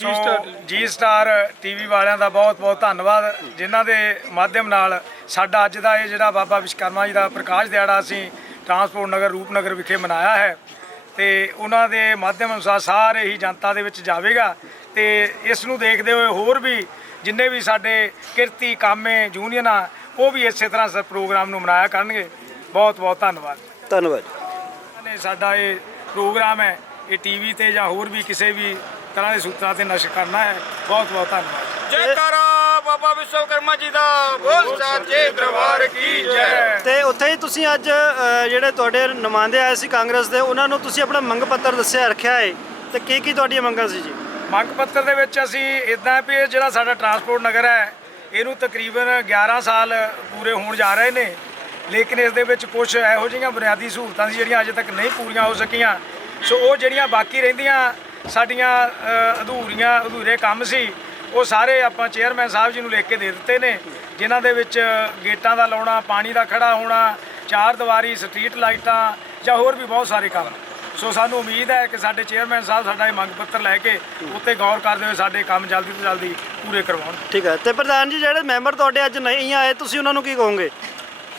ਜੀ star TV ਵਾਲਿਆਂ ਦਾ ਬਹੁਤ ਬਹੁਤ ਧੰਨਵਾਦ ਜਿਨ੍ਹਾਂ ਦੇ ਮਾਧਿਅਮ ਨਾਲ ਸਾਡਾ ਅੱਜ ਦਾ ਇਹ ਜਿਹੜਾ ਬਾਬਾ ਵਿਸ਼ਵਕਰਮਾ ਜੀ ਦਾ ਪ੍ਰਕਾਸ਼ ਦਿਹਾੜਾ ਅਸੀਂ ਟਰਾਂਸਪੋਰਟ ਨਗਰ ਰੂਪਨਗਰ ਵਿਖੇ ਮਨਾਇਆ ਹੈ ਤੇ ਉਹਨਾਂ ਦੇ ਮਾਧਿਅਮ ਅਨੁਸਾਰ ਸਾਰੇ ਹੀ ਜਨਤਾ ਦੇ ਵਿੱਚ ਜਾਵੇਗਾ ਤੇ ਇਸ ਨੂੰ ਦੇਖਦੇ ਹੋਏ ਹੋਰ ਵੀ ਜਿੰਨੇ ਵੀ ਸਾਡੇ ਕਿਰਤੀ ਕਾਮੇ ਯੂਨੀਅਨਾਂ ਉਹ ਵੀ ਇਸੇ ਤਰ੍ਹਾਂ ਇਸ ਪ੍ਰੋਗਰਾਮ ਨੂੰ ਮਨਾਇਆ ਕਰਨਗੇ। ਬਹੁਤ ਬਹੁਤ ਧੰਨਵਾਦ ਨੇ ਸਾਡਾ ਇਹ ਪ੍ਰੋਗਰਾਮ ਹੈ ਇਹ ਟੀਵੀ ਤੇ ਜਾਂ ਹੋਰ ਵੀ ਕਿਸੇ ਵੀ ਤਰ੍ਹਾਂ ਦੇ ਸੂਤਰਾਂ ਤੇ ਨਸ਼ਰ ਕਰਨਾ ਹੈ। ਬਹੁਤ ਬਹੁਤ ਧੰਨਵਾਦ। ਜੈਕਾਰਾ ਬਾਬਾ ਵਿਸ਼ਵਕਰਮਾ ਜੀ ਦਾ ਬੋਲ ਸਾਚੇ ਦਰਬਾਰ ਕੀ ਜੈ। ਤੇ ਉੱਥੇ ਹੀ ਤੁਸੀਂ ਅੱਜ ਜਿਹੜੇ ਤੁਹਾਡੇ ਨੁਮਾਇੰਦੇ ਆਏ ਸੀ ਕਾਂਗਰਸ ਦੇ ਉਹਨਾਂ ਨੂੰ ਤੁਸੀਂ ਆਪਣਾ ਮੰਗ ਪੱਤਰ ਦੱਸਿਆ ਰੱਖਿਆ ਹੈ ਤੇ ਕੀ ਤੁਹਾਡੀਆਂ ਮੰਗਾਂ ਸੀ ਜੀ? ਮੰਗ ਪੱਤਰ ਦੇ ਵਿੱਚ ਅਸੀਂ ਇਦਾਂ ਵੀ ਇਹ ਜਿਹੜਾ ਸਾਡਾ ਟਰਾਂਸਪੋਰਟ ਨਗਰ ਹੈ ਇਹਨੂੰ ਤਕਰੀਬਨ 11 ਸਾਲ ਪੂਰੇ ਹੋਣ ਜਾ ਰਹੇ ਨੇ ਲੇਕਿਨ ਇਸ ਦੇ ਵਿੱਚ ਕੁਝ ਇਹੋ ਜਿਹੀਆਂ ਬੁਨਿਆਦੀ ਸਹੂਲਤਾਂ ਸੀ ਜਿਹੜੀਆਂ ਅਜੇ ਤੱਕ ਨਹੀਂ ਪੂਰੀਆਂ ਹੋ ਸਕੀਆਂ। ਸੋ ਉਹ ਜਿਹੜੀਆਂ ਬਾਕੀ ਰਹਿੰਦੀਆਂ ਸਾਡੀਆਂ ਅਧੂਰੇ ਕੰਮ ਸੀ ਉਹ ਸਾਰੇ ਆਪਾਂ ਚੇਅਰਮੈਨ ਸਾਹਿਬ ਜੀ ਨੂੰ ਲਿਖ ਕੇ ਦੇ ਦਿੱਤੇ ਨੇ ਜਿਨ੍ਹਾਂ ਦੇ ਵਿੱਚ ਗੇਟਾਂ ਦਾ ਲਾਉਣਾ, ਪਾਣੀ ਦਾ ਖੜਾ ਹੋਣਾ, ਚਾਰ ਦੀਵਾਰੀ, ਸਟਰੀਟ ਲਾਈਟਾਂ ਜਾਂ ਹੋਰ ਵੀ ਬਹੁਤ ਸਾਰੇ ਕੰਮ। ਸੋ ਸਾਨੂੰ ਉਮੀਦ ਹੈ ਕਿ ਸਾਡੇ ਚੇਅਰਮੈਨ ਸਾਹਿਬ ਸਾਡਾ ਇਹ ਮੰਗ ਪੱਤਰ ਲੈ ਕੇ ਉੱਤੇ ਗੌਰ ਕਰਦੇ ਹੋਏ ਸਾਡੇ ਕੰਮ ਜਲਦੀ ਤੋਂ ਜਲਦੀ ਪੂਰੇ ਕਰਵਾਉਣ। ਠੀਕ ਹੈ। ਤੇ ਪ੍ਰਧਾਨ ਜੀ ਜਿਹੜੇ ਮੈਂਬਰ ਤੁਹਾਡੇ ਅੱਜ ਨਹੀਂ ਆਏ ਤੁਸੀਂ ਉਹਨਾਂ ਨੂੰ ਕੀ ਕਹੋਗੇ?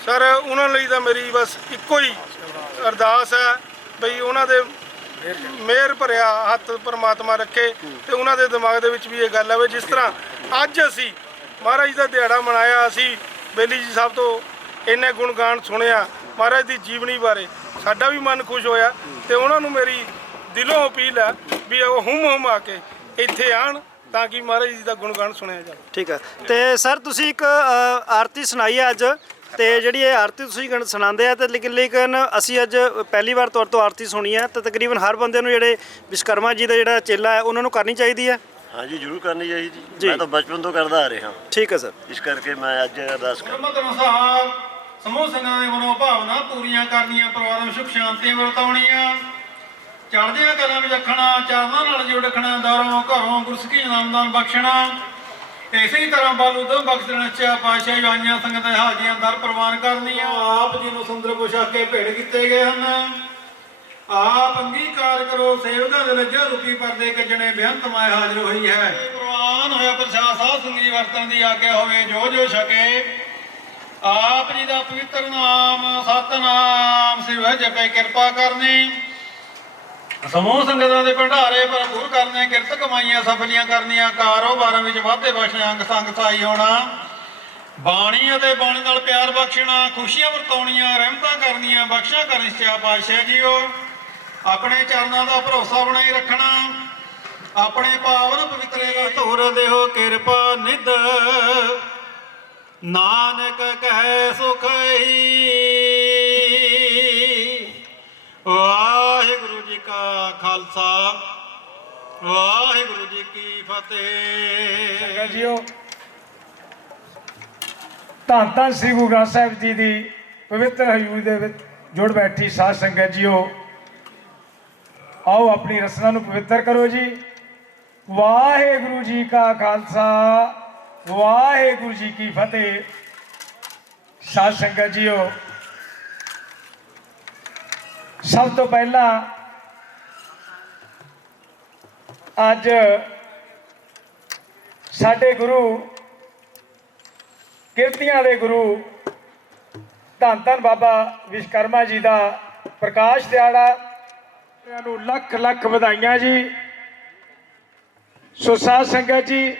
ਸਰ ਉਹਨਾਂ ਲਈ ਤਾਂ ਮੇਰੀ ਬਸ ਇੱਕੋ ਹੀ ਅਰਦਾਸ ਹੈ ਬਈ ਉਹਨਾਂ ਦੇ ਮਿਹਰ ਭਰਿਆ ਹੱਥ ਪਰਮਾਤਮਾ ਰੱਖੇ ਤੇ ਉਹਨਾਂ ਦੇ ਦਿਮਾਗ ਦੇ ਵਿੱਚ ਵੀ ਇਹ ਗੱਲ ਆਵੇ ਜਿਸ ਤਰ੍ਹਾਂ ਅੱਜ ਅਸੀਂ ਮਹਾਰਾਜ ਦਾ ਦਿਹਾੜਾ ਮਨਾਇਆ। ਅਸੀਂ ਬੇਲੀ ਜੀ ਸਾਹਿਬ ਤੋਂ ਇੰਨੇ ਗੁਣਗਾਨ ਸੁਣਿਆ ਮਹਾਰਾਜ ਦੀ ਜੀਵਨੀ ਬਾਰੇ ਸਾਡਾ ਵੀ ਮਨ ਖੁਸ਼ ਹੋਇਆ ਤੇ ਉਹਨਾਂ ਨੂੰ ਮੇਰੀ ਦਿਲੋਂ ਅਪੀਲ ਹੈ ਵੀ ਉਹ ਹੁਮ ਆ ਕੇ ਇੱਥੇ ਆਣ ਤਾਂ ਕਿ ਮਹਾਰਾਜ ਜੀ ਦਾ ਗੁਣਗਾਨ ਸੁਣਿਆ ਜਾਵੇ। ਠੀਕ ਹੈ। ਤੇ ਸਰ ਤੁਸੀਂ ਇੱਕ ਆਰਤੀ ਸੁਣਾਈ ਹੈ ਅੱਜ ਤੇ ਜਿਹੜੀ ਇਹ ਆਰਤੀ ਤੁਸੀਂ ਸੁਣਾਉਂਦੇ ਆ ਤੇ ਲੇਕਿਨ ਅਸੀਂ ਅੱਜ ਪਹਿਲੀ ਵਾਰ ਤੁਹਾਡੇ ਤੋਂ ਆਰਤੀ ਸੁਣੀ ਹੈ ਤੇ ਤਕਰੀਬਨ ਹਰ ਬੰਦੇ ਨੂੰ ਜਿਹੜੇ ਵਿਸ਼ਵਕਰਮਾ ਜੀ ਦਾ ਜਿਹੜਾ ਚੇਲਾ ਹੈ ਉਹਨਾਂ ਨੂੰ ਕਰਨੀ ਚਾਹੀਦੀ ਹੈ। हाँ जी जरूर करनी चाहिए जी। मैं तो बचपन तो करता आ रहा। ठीक है सर। इस करके मैं अज अरदास ਗੁਰਮਤਿ ਅਨੁਸਾਰ ਸਮੂਹ ਸਿੰਘਾਂ ਦੇ ਮਨੋ ਭਾਵਨਾ ਪੂਰੀਆਂ ਕਰਨੀਆਂ ਪਰਿਵਾਰਾਂ ਨੂੰ ਸੁਖ ਸ਼ਾਂਤੀ ਵਰਤਾਉਣੀਆਂ ਚੜ੍ਹਦੀਆਂ ਕਲਾਂ ਵਿੱਚ ਰੱਖਣਾ ਚਾਹਾਂ ਨਾਲ ਜੋੜ ਰੱਖਣਾ ਦੌਰੋਂ ਘਰੋਂ ਗੁਰਸਿੱਖੀ ਨਾਮਦਾਨ ਬਖਸ਼ਣਾ ਇਸੇ ਤਰ੍ਹਾਂ ਬਲ ਉਦਮ ਬਖਸ਼ ਦੇਣਾ ਚਾਹ ਪਾਤਸ਼ਾਹੀ ਆਈਆਂ ਸੰਗਤਾਂ ਹਾਜ਼ਰੀਆਂ ਦਰ ਪ੍ਰਵਾਨ ਕਰਨੀਆਂ। ਆਪ ਜੀ ਨੂੰ ਸੁੰਦਰ ਪੁਸ਼ਾਕੇ ਭੇਟ ਕੀਤੇ ਗਏ ਹਨ। ਆਪ ਅੰਗੀਕਾਰ ਕਰੋ ਸੇਵਕਾਂ ਦੇ ਲੱਜਾ ਰੂਪੀ ਪਰਦੇ ਕੱਜਣੇ ਬੇਅੰਤ ਮਾਇ ਹਾਜ਼ਰ ਹੋਈ ਹੈ। ਪ੍ਰਵਾਨ ਹੋਇਆ ਪ੍ਰਸ਼ਾਦ ਸਾਧ ਸੰਗੀ ਵਰਤਨ ਦੀ ਆਗਿਆ ਹੋਵੇ ਜੋ ਛਕੇ। ਆਪ ਜੀ ਦਾ ਪਵਿੱਤਰ ਨਾਮ ਸਤਨਾਮ ਸਿਵ ਜਪੇ ਕਿਰਪਾ ਕਰਨੀ ਸਮੂਹ ਸੰਗਤਾਂ ਦੇ ਭੰਡਾਰੇ ਭਰਪੂਰ ਕਰਨੇ ਕਿਰਤ ਕਮਾਈਆਂ ਸਫਲੀਆਂ ਕਰਨੀਆਂ ਕਾਰੋਬਾਰਾਂ ਵਿੱਚ ਵਾਧੇ ਬਖਸ਼ਣਾ ਅੰਗ ਸੰਗ ਸਾਈ ਹੋਣਾ ਬਾਣੀ ਅਤੇ ਬਾਣੀ ਨਾਲ ਪਿਆਰ ਬਖਸ਼ਣਾ ਖੁਸ਼ੀਆਂ ਵਰਤਾਉਣੀਆਂ ਰਹਿਮਤਾਂ ਕਰਨੀਆਂ ਬਖਸ਼ਾ ਕਰਨ ਸਿਆ ਪਾਤਸ਼ਾਹ ਜੀਓ। ਆਪਣੇ ਚਰਨਾਂ ਦਾ ਭਰੋਸਾ ਬਣਾਈ ਰੱਖਣਾ ਆਪਣੇ ਪਾਵਨ ਪਵਿੱਤਰੇ ਧੁਰ ਦੇਹੋ ਕਿਰਪਾ ਨਿਧ ਨਾਨਕ ਕਹਿ ਸੁਖਈ। ਵਾਹਿਗੁਰੂ ਜੀ ਕਾ ਖਾਲਸਾ ਵਾਹਿਗੁਰੂ ਜੀ ਕੀ ਫਤਿਹ। ਜੀਓ ਧੰਨ ਧੰਨ ਸ੍ਰੀ ਗੁਰੂ ਗ੍ਰੰਥ ਸਾਹਿਬ ਜੀ ਦੀ ਪਵਿੱਤਰ ਹਜ਼ੂਰੀ ਦੇ ਵਿੱਚ ਜੁੜ ਬੈਠੀ ਸਾਧ ਸੰਗਤ ਜੀਓ ਆਓ ਆਪਣੀ ਰਸਨਾ ਨੂੰ ਪਵਿੱਤਰ ਕਰੋ ਜੀ। ਵਾਹਿਗੁਰੂ ਜੀ ਕਾ ਖਾਲਸਾ ਵਾਹਿਗੁਰੂ ਜੀ ਕੀ ਫਤਿਹ। ਸਾਧ ਸੰਗਤ ਜੀਓ ਸਭ ਤੋਂ ਪਹਿਲਾਂ ਅੱਜ ਸਾਡੇ ਗੁਰੂ ਕਿਰਤੀਆਂ ਦੇ ਗੁਰੂ ਧੰਨ ਧੰਨ ਬਾਬਾ ਵਿਸ਼ਵਕਰਮਾ ਜੀ ਦਾ ਪ੍ਰਕਾਸ਼ ਦਿਹਾੜਾ ਨੂੰ ਲੱਖ ਲੱਖ ਵਧਾਈਆਂ ਜੀ। ਸੋ ਸਾਧ ਸੰਗਤ ਜੀ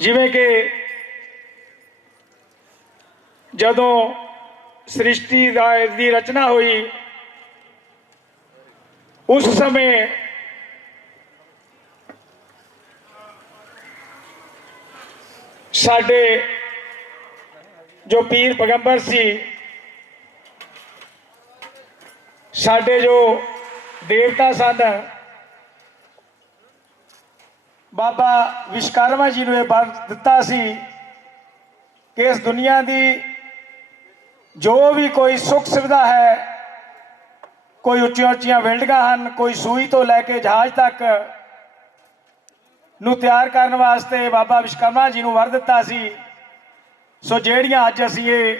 ਜਿਵੇਂ ਕਿ ਜਦੋਂ ਸ੍ਰਿਸ਼ਟੀ ਦੀ ਰਚਨਾ ਹੋਈ ਉਸ ਸਮੇਂ ਸਾਡੇ ਜੋ ਪੀਰ ਪੈਗੰਬਰ ਸੀ ਸਾਡੇ ਜੋ ਦੇਵਤਾ ਸਨ ਬਾਬਾ ਵਿਸ਼ਵਕਰਮਾ ਜੀ ਨੂੰ ਇਹ ਵਰ ਦਿੱਤਾ ਸੀ ਕਿ ਇਸ ਦੁਨੀਆ ਦੀ ਜੋ ਵੀ ਕੋਈ ਸੁੱਖ ਸੁਵਿਧਾ ਹੈ ਕੋਈ ਉੱਚੀਆਂ ਉੱਚੀਆਂ ਬਿਲਡਿੰਗਾਂ ਹਨ ਕੋਈ ਸੂਈ ਤੋਂ ਲੈ ਕੇ ਜਹਾਜ਼ ਤੱਕ ਨੂੰ ਤਿਆਰ ਕਰਨ ਵਾਸਤੇ ਬਾਬਾ ਵਿਸ਼ਵਕਰਮਾ ਜੀ ਨੂੰ ਵਰ ਦਿੱਤਾ ਸੀ। ਸੋ ਜਿਹੜੀਆਂ ਅੱਜ ਅਸੀਂ ਇਹ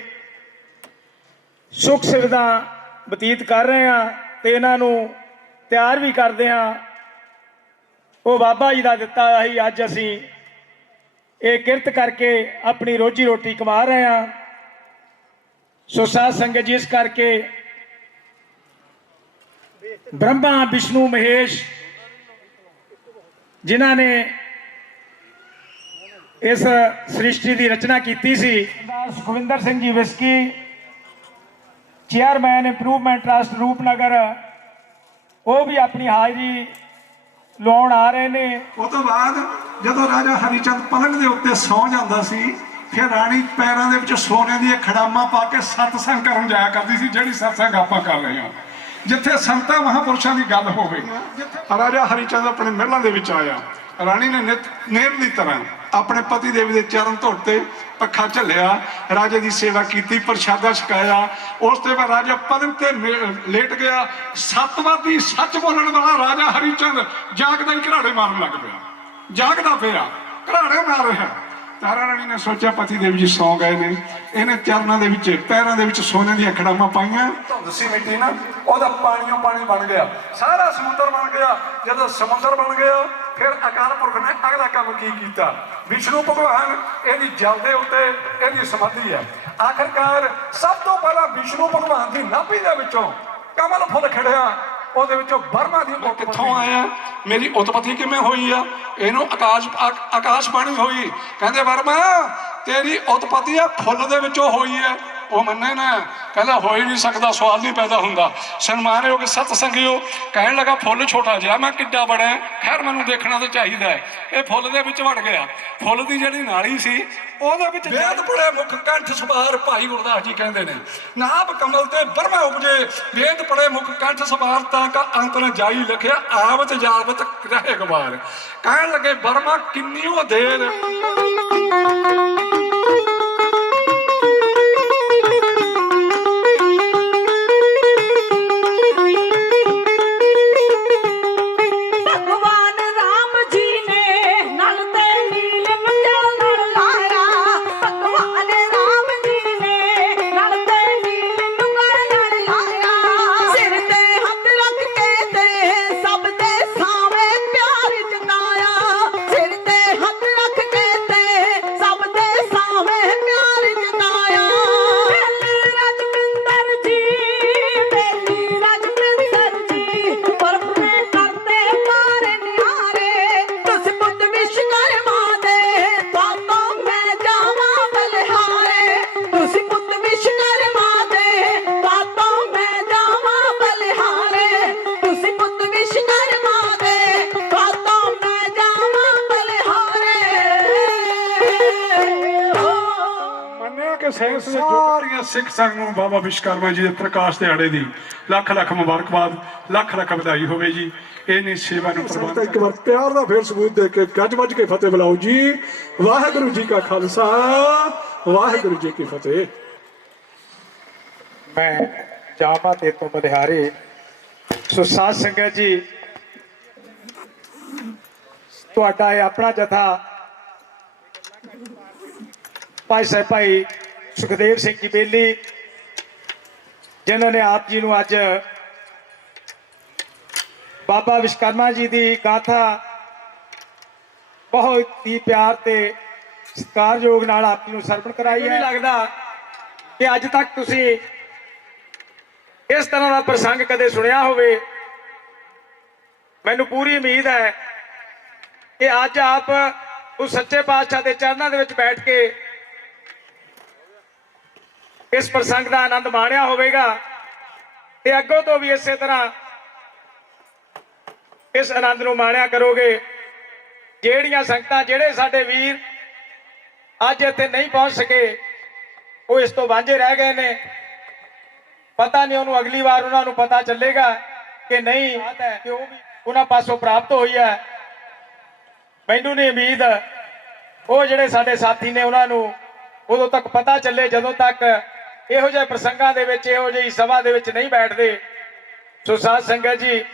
ਸੁੱਖ ਸੁਵਿਧਾ ਬਤੀਤ ਕਰ ਰਹੇ ਹਾਂ ਤੇ ਇਹਨਾਂ ਨੂੰ ਤਿਆਰ ਵੀ ਕਰਦੇ ਹਾਂ ਉਹ ਬਾਬਾ ਜੀ ਦਾ ਦਿੱਤਾ ਹੋਇਆ ਹੀ ਅੱਜ ਅਸੀਂ ਇਹ ਕਿਰਤ ਕਰਕੇ ਆਪਣੀ ਰੋਜੀ ਰੋਟੀ ਕਮਾ ਰਹੇ ਹਾਂ। ਸੋ ਸਾਧ ਸੰਗਤ ਜੀ, ਇਸ ਕਰਕੇ ਬ੍ਰਹਮਾ ਵਿਸ਼ਨੂੰ ਮਹੇਸ਼ ਜਿਨ੍ਹਾਂ ਨੇ ਇਸ ਸ੍ਰਿਸ਼ਟੀ ਦੀ ਰਚਨਾ ਕੀਤੀ ਸੀ, ਸਰਦਾਰ Sukhwinder Singh ji whisky, chairman improvement trust Rupnagar, ਉਹ ਵੀ ਆਪਣੀ ਹਾਜ਼ਰੀ ਲਾਉਣ ਆ ਰਹੇ ਨੇ। ਉਹ ਤੋਂ ਬਾਅਦ ਜਦੋਂ ਰਾਜਾ ਹਰੀਚੰਦ ਪਲੰਗ ਦੇ ਉੱਤੇ ਸੌਂ ਜਾਂਦਾ ਸੀ, ਫਿਰ ਰਾਣੀ ਪੈਰਾਂ ਦੇ ਵਿੱਚ ਸੋਨੇ ਦੀਆਂ ਖੜਾਮਾਂ ਪਾ ਕੇ ਸਤਸੰਗ ਕਰਨ ਜਾਇਆ ਕਰਦੀ ਸੀ, ਜਿਹੜੀ ਸਤਸੰਗ ਆਪਾਂ ਕਰ ਰਹੇ ਹਾਂ, ਜਿੱਥੇ ਸੰਤਾਂ ਮਹਾਂਪੁਰਸ਼ਾਂ ਦੀ ਗੱਲ ਹੋਵੇ। ਰਾਜਾ ਹਰੀਚੰਦ ਆਪਣੇ ਮਹਿਲਾਂ ਦੇ ਵਿੱਚ ਆਇਆ, ਰਾਣੀ ਨੇ ਨਿਤ ਨੇਮ ਦੀ ਤਰ੍ਹਾਂ ਆਪਣੇ ਪਤੀ ਦੇਵ ਦੇ ਚਰਨ ਧੋਤੇ, ਪੱਖਾ ਝੱਲਿਆ, ਰਾਜੇ ਦੀ ਸੇਵਾ ਕੀਤੀ, ਪ੍ਰਸ਼ਾਦਾ ਛਕਾਇਆ। ਉਸ ਤੋਂ ਬਾਅਦ ਰਾਜਾ ਪਲੰਗ ਤੇ ਲੇਟ ਗਿਆ। ਸਤਵਾਦੀ ਸੱਚ ਬੋਲਣ ਵਾਲਾ ਰਾਜਾ ਹਰੀਚੰਦ ਜਾਗਦਾ ਹੀ ਘਰਾੜੇ ਮਾਰਨ ਲੱਗ ਪਿਆ, ਜਾਗਦਾ ਪਿਆ, ਘਰਾੜੇ ਮਾਰ ਰਿਹਾ। ਤਾਰਾ ਰਾਣੀ ਨੇ ਸੋਚਿਆ ਪਤੀ ਦੇਵ ਜੀ ਸੌਂ ਗਏ ਨੇ, ਇਹਨੇ ਚਰਨਾਂ ਦੇ ਵਿੱਚ ਪੈਰਾਂ ਦੇ ਵਿੱਚ ਸੋਨੇ ਦੀਆਂ ਖੜਾਮਾਂ ਪਾਈਆਂ। ਧੁੰਦ ਸੀ ਮਿੱਟੀ ਨਾ, ਉਹਦਾ ਪਾਣੀਓ ਪਾਣੀ ਬਣ ਗਿਆ, ਸਾਰਾ ਸਮੁੰਦਰ ਬਣ ਗਿਆ। ਜਦੋਂ ਸਮੁੰਦਰ ਬਣ ਗਿਆ, ਫਿਰ ਅਕਾਲ ਪੁਰਖ ਨੇ ਅਗਲਾ ਕੰਮ ਕੀ ਕੀਤਾ? ਵਿਸ਼ਨੂੰ ਭਗਵਾਨ ਇਹਦੀ ਜਲ ਦੇ ਉੱਤੇ ਇਹਦੀ ਸਮਾਧੀ ਹੈ। ਆਖਰਕਾਰ ਸਭ ਤੋਂ ਪਹਿਲਾਂ ਵਿਸ਼ਨੂੰ ਭਗਵਾਨ ਦੀ ਨਾਭੀ ਦੇ ਵਿੱਚੋਂ ਕਮਲ ਫੁੱਲ ਖਿੜਿਆ, ਉਹਦੇ ਵਿੱਚੋਂ ਬਰਮਾ ਦੀ ਕਿੱਥੋਂ ਆਇਆ, ਮੇਰੀ ਉਤਪਤੀ ਕਿਵੇਂ ਹੋਈ ਆ? ਇਹਨੂੰ ਆਕਾਸ਼ਬਾਣੀ ਹੋਈ, ਕਹਿੰਦੇ ਬਰਮਾ ਤੇਰੀ ਉਤਪਤੀ ਆ ਫੁੱਲ ਦੇ ਵਿੱਚੋਂ ਹੋਈ ਹੈ। ਉਹ ਮੰਨੇ ਨਾ, ਕਹਿੰਦਾ ਹੋ ਹੀ ਨਹੀਂ ਸਕਦਾ, ਸਵਾਲ ਨਹੀਂ ਪੈਦਾ ਹੁੰਦਾ। ਸਨਮਾਨ ਹੋ ਕੇ ਸਤ ਸੰਗਿਓ ਕਹਿਣ ਲੱਗਾ ਫੁੱਲ ਛੋਟਾ ਜਿਹਾ, ਮੈਂ ਕਿੱਡਾ ਬੜਾ, ਖੈਰ ਮੈਨੂੰ ਦੇਖਣਾ ਤਾਂ ਚਾਹੀਦਾ ਹੈ। ਇਹ ਫੁੱਲ ਦੇ ਵਿੱਚ ਵੜ ਗਿਆ। ਫੁੱਲ ਦੀ ਜਿਹੜੀ ਨਾਲੀ ਸੀ ਉਹਦੇ ਵਿੱਚ ਵੇਦ ਪੜੇ ਮੁਖ ਕੰਠ ਸਵਾਰ, ਭਾਈ ਗੁਰਦਾਸ ਜੀ ਕਹਿੰਦੇ ਨੇ, ਨਾਭ ਕਮਲ ਤੇ ਬਰਮਾ ਉਪਜੇ, ਵੇਦ ਪੜੇ ਮੁਖ ਕੰਠ ਸਵਾਰ, ਤਾਂ ਕਾ ਅੰਤ ਨ ਜਾਈ ਲਿਖਿਆ, ਆਵਤ ਜਾਵਤ ਰਹੇ ਗਵਾਰ। ਕਹਿਣ ਲੱਗੇ ਬਰਮਾ ਕਿੰਨੀ ਉਹ ਦੇਰ ਸਾਰੀਆਂ ਸਿੱਖ ਸੰਗਤ ਨੂੰ ਬਾਬਾ ਵਿਸ਼ਵਕਰਮਾ ਜੀ ਦੇ ਪ੍ਰਕਾਸ਼ ਦਿਹਾੜੇ ਦੀ ਲੱਖ ਲੱਖ ਮੁਬਾਰਕਬਾਦ, ਲੱਖ ਲੱਖ ਵਧਾਈ ਹੋਵੇ ਜੀ। ਇਹਨੇ ਸੇਵਾ ਨੂੰ ਪ੍ਰਬੰਧ ਇੱਕ ਵਾਰ ਪਿਆਰ ਦਾ ਫੇਰ ਸਬੂਤ ਦੇ ਕੇ ਗੱਜ ਵੱਜ ਕੇ ਫਤਿਹ ਬੁਲਾਓ ਜੀ। ਵਾਹਿਗੁਰੂ ਜੀ ਕਾ ਖਾਲਸਾ, ਵਾਹਿਗੁਰੂ ਜੀ ਕੀ ਫਤਿਹ। ਮੈਂ ਜਾਮਾ ਤੇ ਤੋਂ ਬਲਿਹਾਰੇ। ਸੋ ਸਾਧ ਸੰਗਤ ਜੀ, ਤੁਹਾਡਾ ਇਹ ਆਪਣਾ ਜਥਾ ਭਾਈ ਸਾਹਿਬ ਭਾਈ ਸੁਖਦੇਵ ਸਿੰਘ ਜੀ ਬੇਲੀ, ਜਿਨ੍ਹਾਂ ਨੇ ਆਪ ਜੀ ਨੂੰ ਅੱਜ ਬਾਬਾ ਵਿਸ਼ਵਕਰਮਾ ਜੀ ਦੀ ਗਾਥਾ ਬਹੁਤ ਹੀ ਪਿਆਰ ਤੇ ਸਤਿਕਾਰਯੋਗ ਨਾਲ ਆਪ ਜੀ ਨੂੰ ਸਰਵਣ ਕਰਾਈ ਹੈ। ਨਹੀਂ ਲੱਗਦਾ ਕਿ ਅੱਜ ਤੱਕ ਤੁਸੀਂ ਇਸ ਤਰ੍ਹਾਂ ਦਾ ਪ੍ਰਸੰਗ ਕਦੇ ਸੁਣਿਆ ਹੋਵੇ। ਮੈਨੂੰ ਪੂਰੀ ਉਮੀਦ ਹੈ ਕਿ ਅੱਜ ਆਪ ਉਸ ਸੱਚੇ ਪਾਤਸ਼ਾਹ ਦੇ ਚਰਨਾਂ ਦੇ ਵਿੱਚ ਬੈਠ ਕੇ ਇਸ ਪ੍ਰਸੰਗ ਦਾ ਆਨੰਦ ਮਾਣਿਆ ਹੋਵੇਗਾ ਤੇ ਅੱਗੋਂ ਤੋਂ ਵੀ ਇਸੇ ਤਰ੍ਹਾਂ ਇਸ ਆਨੰਦ ਨੂੰ ਮਾਣਿਆ ਕਰੋਗੇ। ਜਿਹੜੀਆਂ ਸੰਗਤਾਂ, ਜਿਹੜੇ ਸਾਡੇ ਵੀਰ ਅੱਜ ਇੱਥੇ ਨਹੀਂ ਪਹੁੰਚ ਸਕੇ, ਉਹ ਇਸ ਤੋਂ ਵਾਂਝੇ ਰਹਿ ਗਏ ਨੇ। ਪਤਾ ਨਹੀਂ ਉਹਨੂੰ ਅਗਲੀ ਵਾਰ ਉਹਨਾਂ ਨੂੰ ਪਤਾ ਚੱਲੇਗਾ ਕਿ ਨਹੀਂ ਕਿ ਉਹ ਵੀ ਉਹਨਾਂ ਪਾਸੋਂ ਪ੍ਰਾਪਤ ਹੋਈ ਹੈ। ਮੈਨੂੰ ਨਹੀਂ ਉਮੀਦ ਉਹ ਜਿਹੜੇ ਸਾਡੇ ਸਾਥੀ ਨੇ ਉਹਨਾਂ ਨੂੰ ਉਦੋਂ ਤੱਕ ਪਤਾ ਚੱਲੇ ਜਦੋਂ ਤੱਕ ਇਹੋ ਜਿਹੇ ਪ੍ਰਸੰਗਾਂ ਦੇ ਵਿੱਚ, ਇਹੋ ਜਿਹੀ ਸਭਾ ਦੇ ਵਿੱਚ ਨਹੀਂ ਬੈਠਦੇ। ਸੋ ਸਾਧ ਸੰਗਤ ਜੀ,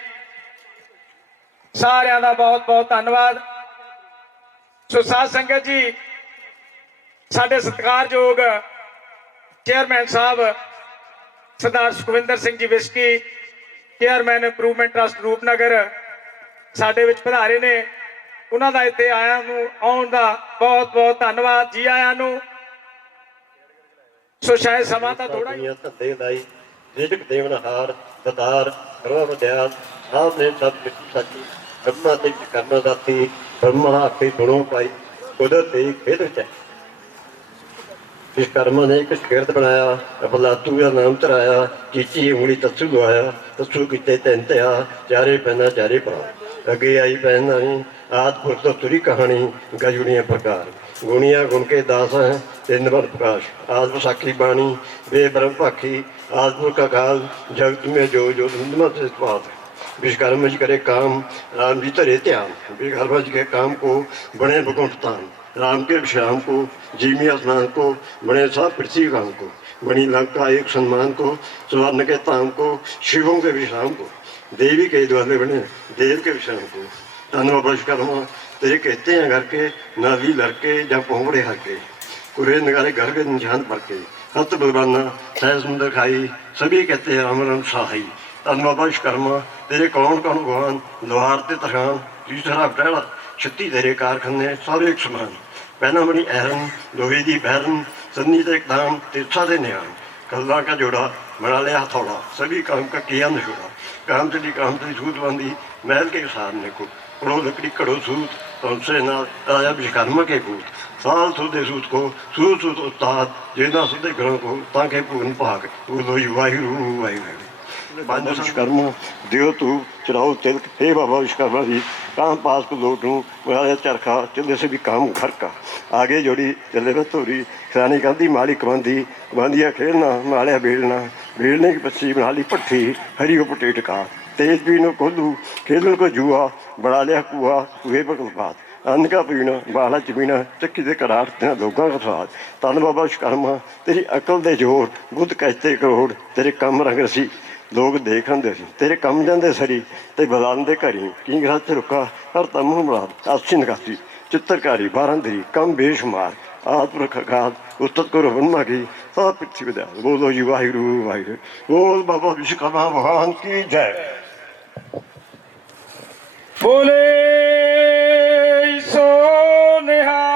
ਸਾਰਿਆਂ ਦਾ ਬਹੁਤ ਬਹੁਤ ਧੰਨਵਾਦ। ਸੋ ਸਾਧ ਸੰਗਤ ਜੀ, ਸਾਡੇ ਸਤਿਕਾਰਯੋਗ ਚੇਅਰਮੈਨ ਸਾਹਿਬ ਸਰਦਾਰ Sukhwinder Singh ji whisky, chairman improvement trust Rupnagar ਸਾਡੇ ਵਿੱਚ ਪਧਾਰੇ ਨੇ। ਉਹਨਾਂ ਦਾ ਇੱਥੇ ਆਇਆਂ ਨੂੰ ਆਉਣ ਦਾ ਬਹੁਤ ਬਹੁਤ ਧੰਨਵਾਦ। ਜੀ ਆਇਆਂ ਨੂੰ। ਸੋ ਸ਼ਾਇਦ ਸਮਾਂ ਤਾਂ ਥੋੜਾ ਹੀ ਧੰਦੇ ਲਾਈ ਰਿਜਕ ਦੇਵਨਹਾਰ ਦਤਾਰ ਕਰਵਾ ਵਿਦਿਆਲ ਸਾਧ ਨੇ ਸਭ ਮਿੱਟੀ ਸਾਚੀ ਬ੍ਰਹਮਾ ਤੇ ਕਰਮ ਦਾਤੀ ਬ੍ਰਹਮਾ ਆਪੇ ਗੁਣੋਂ ਪਾਈ ਕੁਦਰਤ ਤੇ ਖੇਡ ਵਿੱਚ ਵਿਸ਼ਕਰਮਾ ਨੇ ਇੱਕ ਸ਼ਗਿਰਦ ਬਣਾਇਆ ਅਫਲਾਤੂ ਦਾ ਨਾਮ ਧਰਾਇਆ ਚੀਚੀ ਉਂਗਲੀ ਤੱਸੂ ਲਵਾਇਆ ਤੱਸੂ ਕੀਤੇ ਤਿੰਨ ਧਿਆ ਚਾਰੇ ਪੈਨਾ ਚਾਰੇ ਪਾ ਅੱਗੇ ਆਈ ਪੈਨ ਨਹੀਂ ਆਦਿ ਤੋਂ ਤੁਰੀ ਕਹਾਣੀ ਗਜੁਣੀਆਂ ਪ੍ਰਕਾਰ ਗੁਣੀਆਂ ਗੁਣ ਕੇ ਦਾਸ ਹੈ ਤਿੰਨ ਵਰ ਪ੍ਰਕਾਸ਼ ਆਦਿ ਵਿਸਾਖੀ ਬਾਣੀ ਬੇਬਰਮ ਭਾਖੀ आदपुर का काल जगत में जो जो धुंधमत बात विश्वकर्मा जी करे काम राम जी धरे ध्यान विश्वकर्मा जी के काम को बने भगवंतान राम के विश्राम को जीमी स्नान को बने सब पृथ्वी काम को बनी लंका एक सम्मान को स्वर्ण के ताम को शिवों के विश्राम को देवी के द्वारे बने देव के विश्राम को धन्यवाद विश्वकर्मा तेरे कहते हैं घर के नाली लड़के या पोंगड़े हर के कुरे नगारे घर के निशान पर के हत बलवाना सह सुंदर खाई सभी कहते हैं राम राम साही धन्यवाद विश्वकर्मा तेरे कौन कौन भगवान लोहार ते तरखान तीसरा पहला 36 तेरे कारखाने सारे एक समान पहना बनी ऐरन लोहे की बैरन सन्नी ते दाम तिरछा दे न्यान कल्ला का जोड़ा बना लिया हथौड़ा सभी काम का किया नशोड़ा काम से सूत बांधी महल के सारने को कड़ो लकड़ी कड़ो सूत तुमसे ना राजा विश्वकर्मा के पूत साल सुधे सूत को सूत सूत उस्ताद जेना सुधे घरों को ताके पूर्ण भाग बोलो वाहिगुरु वाहिगुरु पंज विश्वकर्मा दियो तू चढ़ाओ तिलक हे बाबा विश्वकर्मा जी काम पास को लौटूं मेरा चरखा चले से भी काम घर का आगे जोड़ी चले में तोरी खरानी गांधी माली कमांदी कमांदिया खेलना मालिया बेलना बेलने की पच्ची बना ली भट्ठी हरी को पटेट का तेज पीनो कोलू खेलन को जुआ बना लिया कुआ कुए पर बात अन्न का पीना बाला च पीना चक्की के कराट लोगों का स्वाद धन बाबा विश्वकर्मा तेरी अकल दे जोर बुद्ध कहते करोड़ तेरे कम रंग रसी लोग देख आंदे सी तेरे कम जाते सरी ते बलांदे घरी की ग्रह च रुका हर तमू मुराद आसी निकासी चित्रकारी बारंदरी कम बेशुमार आत्मरखात उस्तत करो ब्रह्मा की सब पृथ्वी विद्या बोलो जी वाहिगुरु वाहिगुरु बोल बाबा विश्वकर्मा भगवान की जय बोले सो निहाल।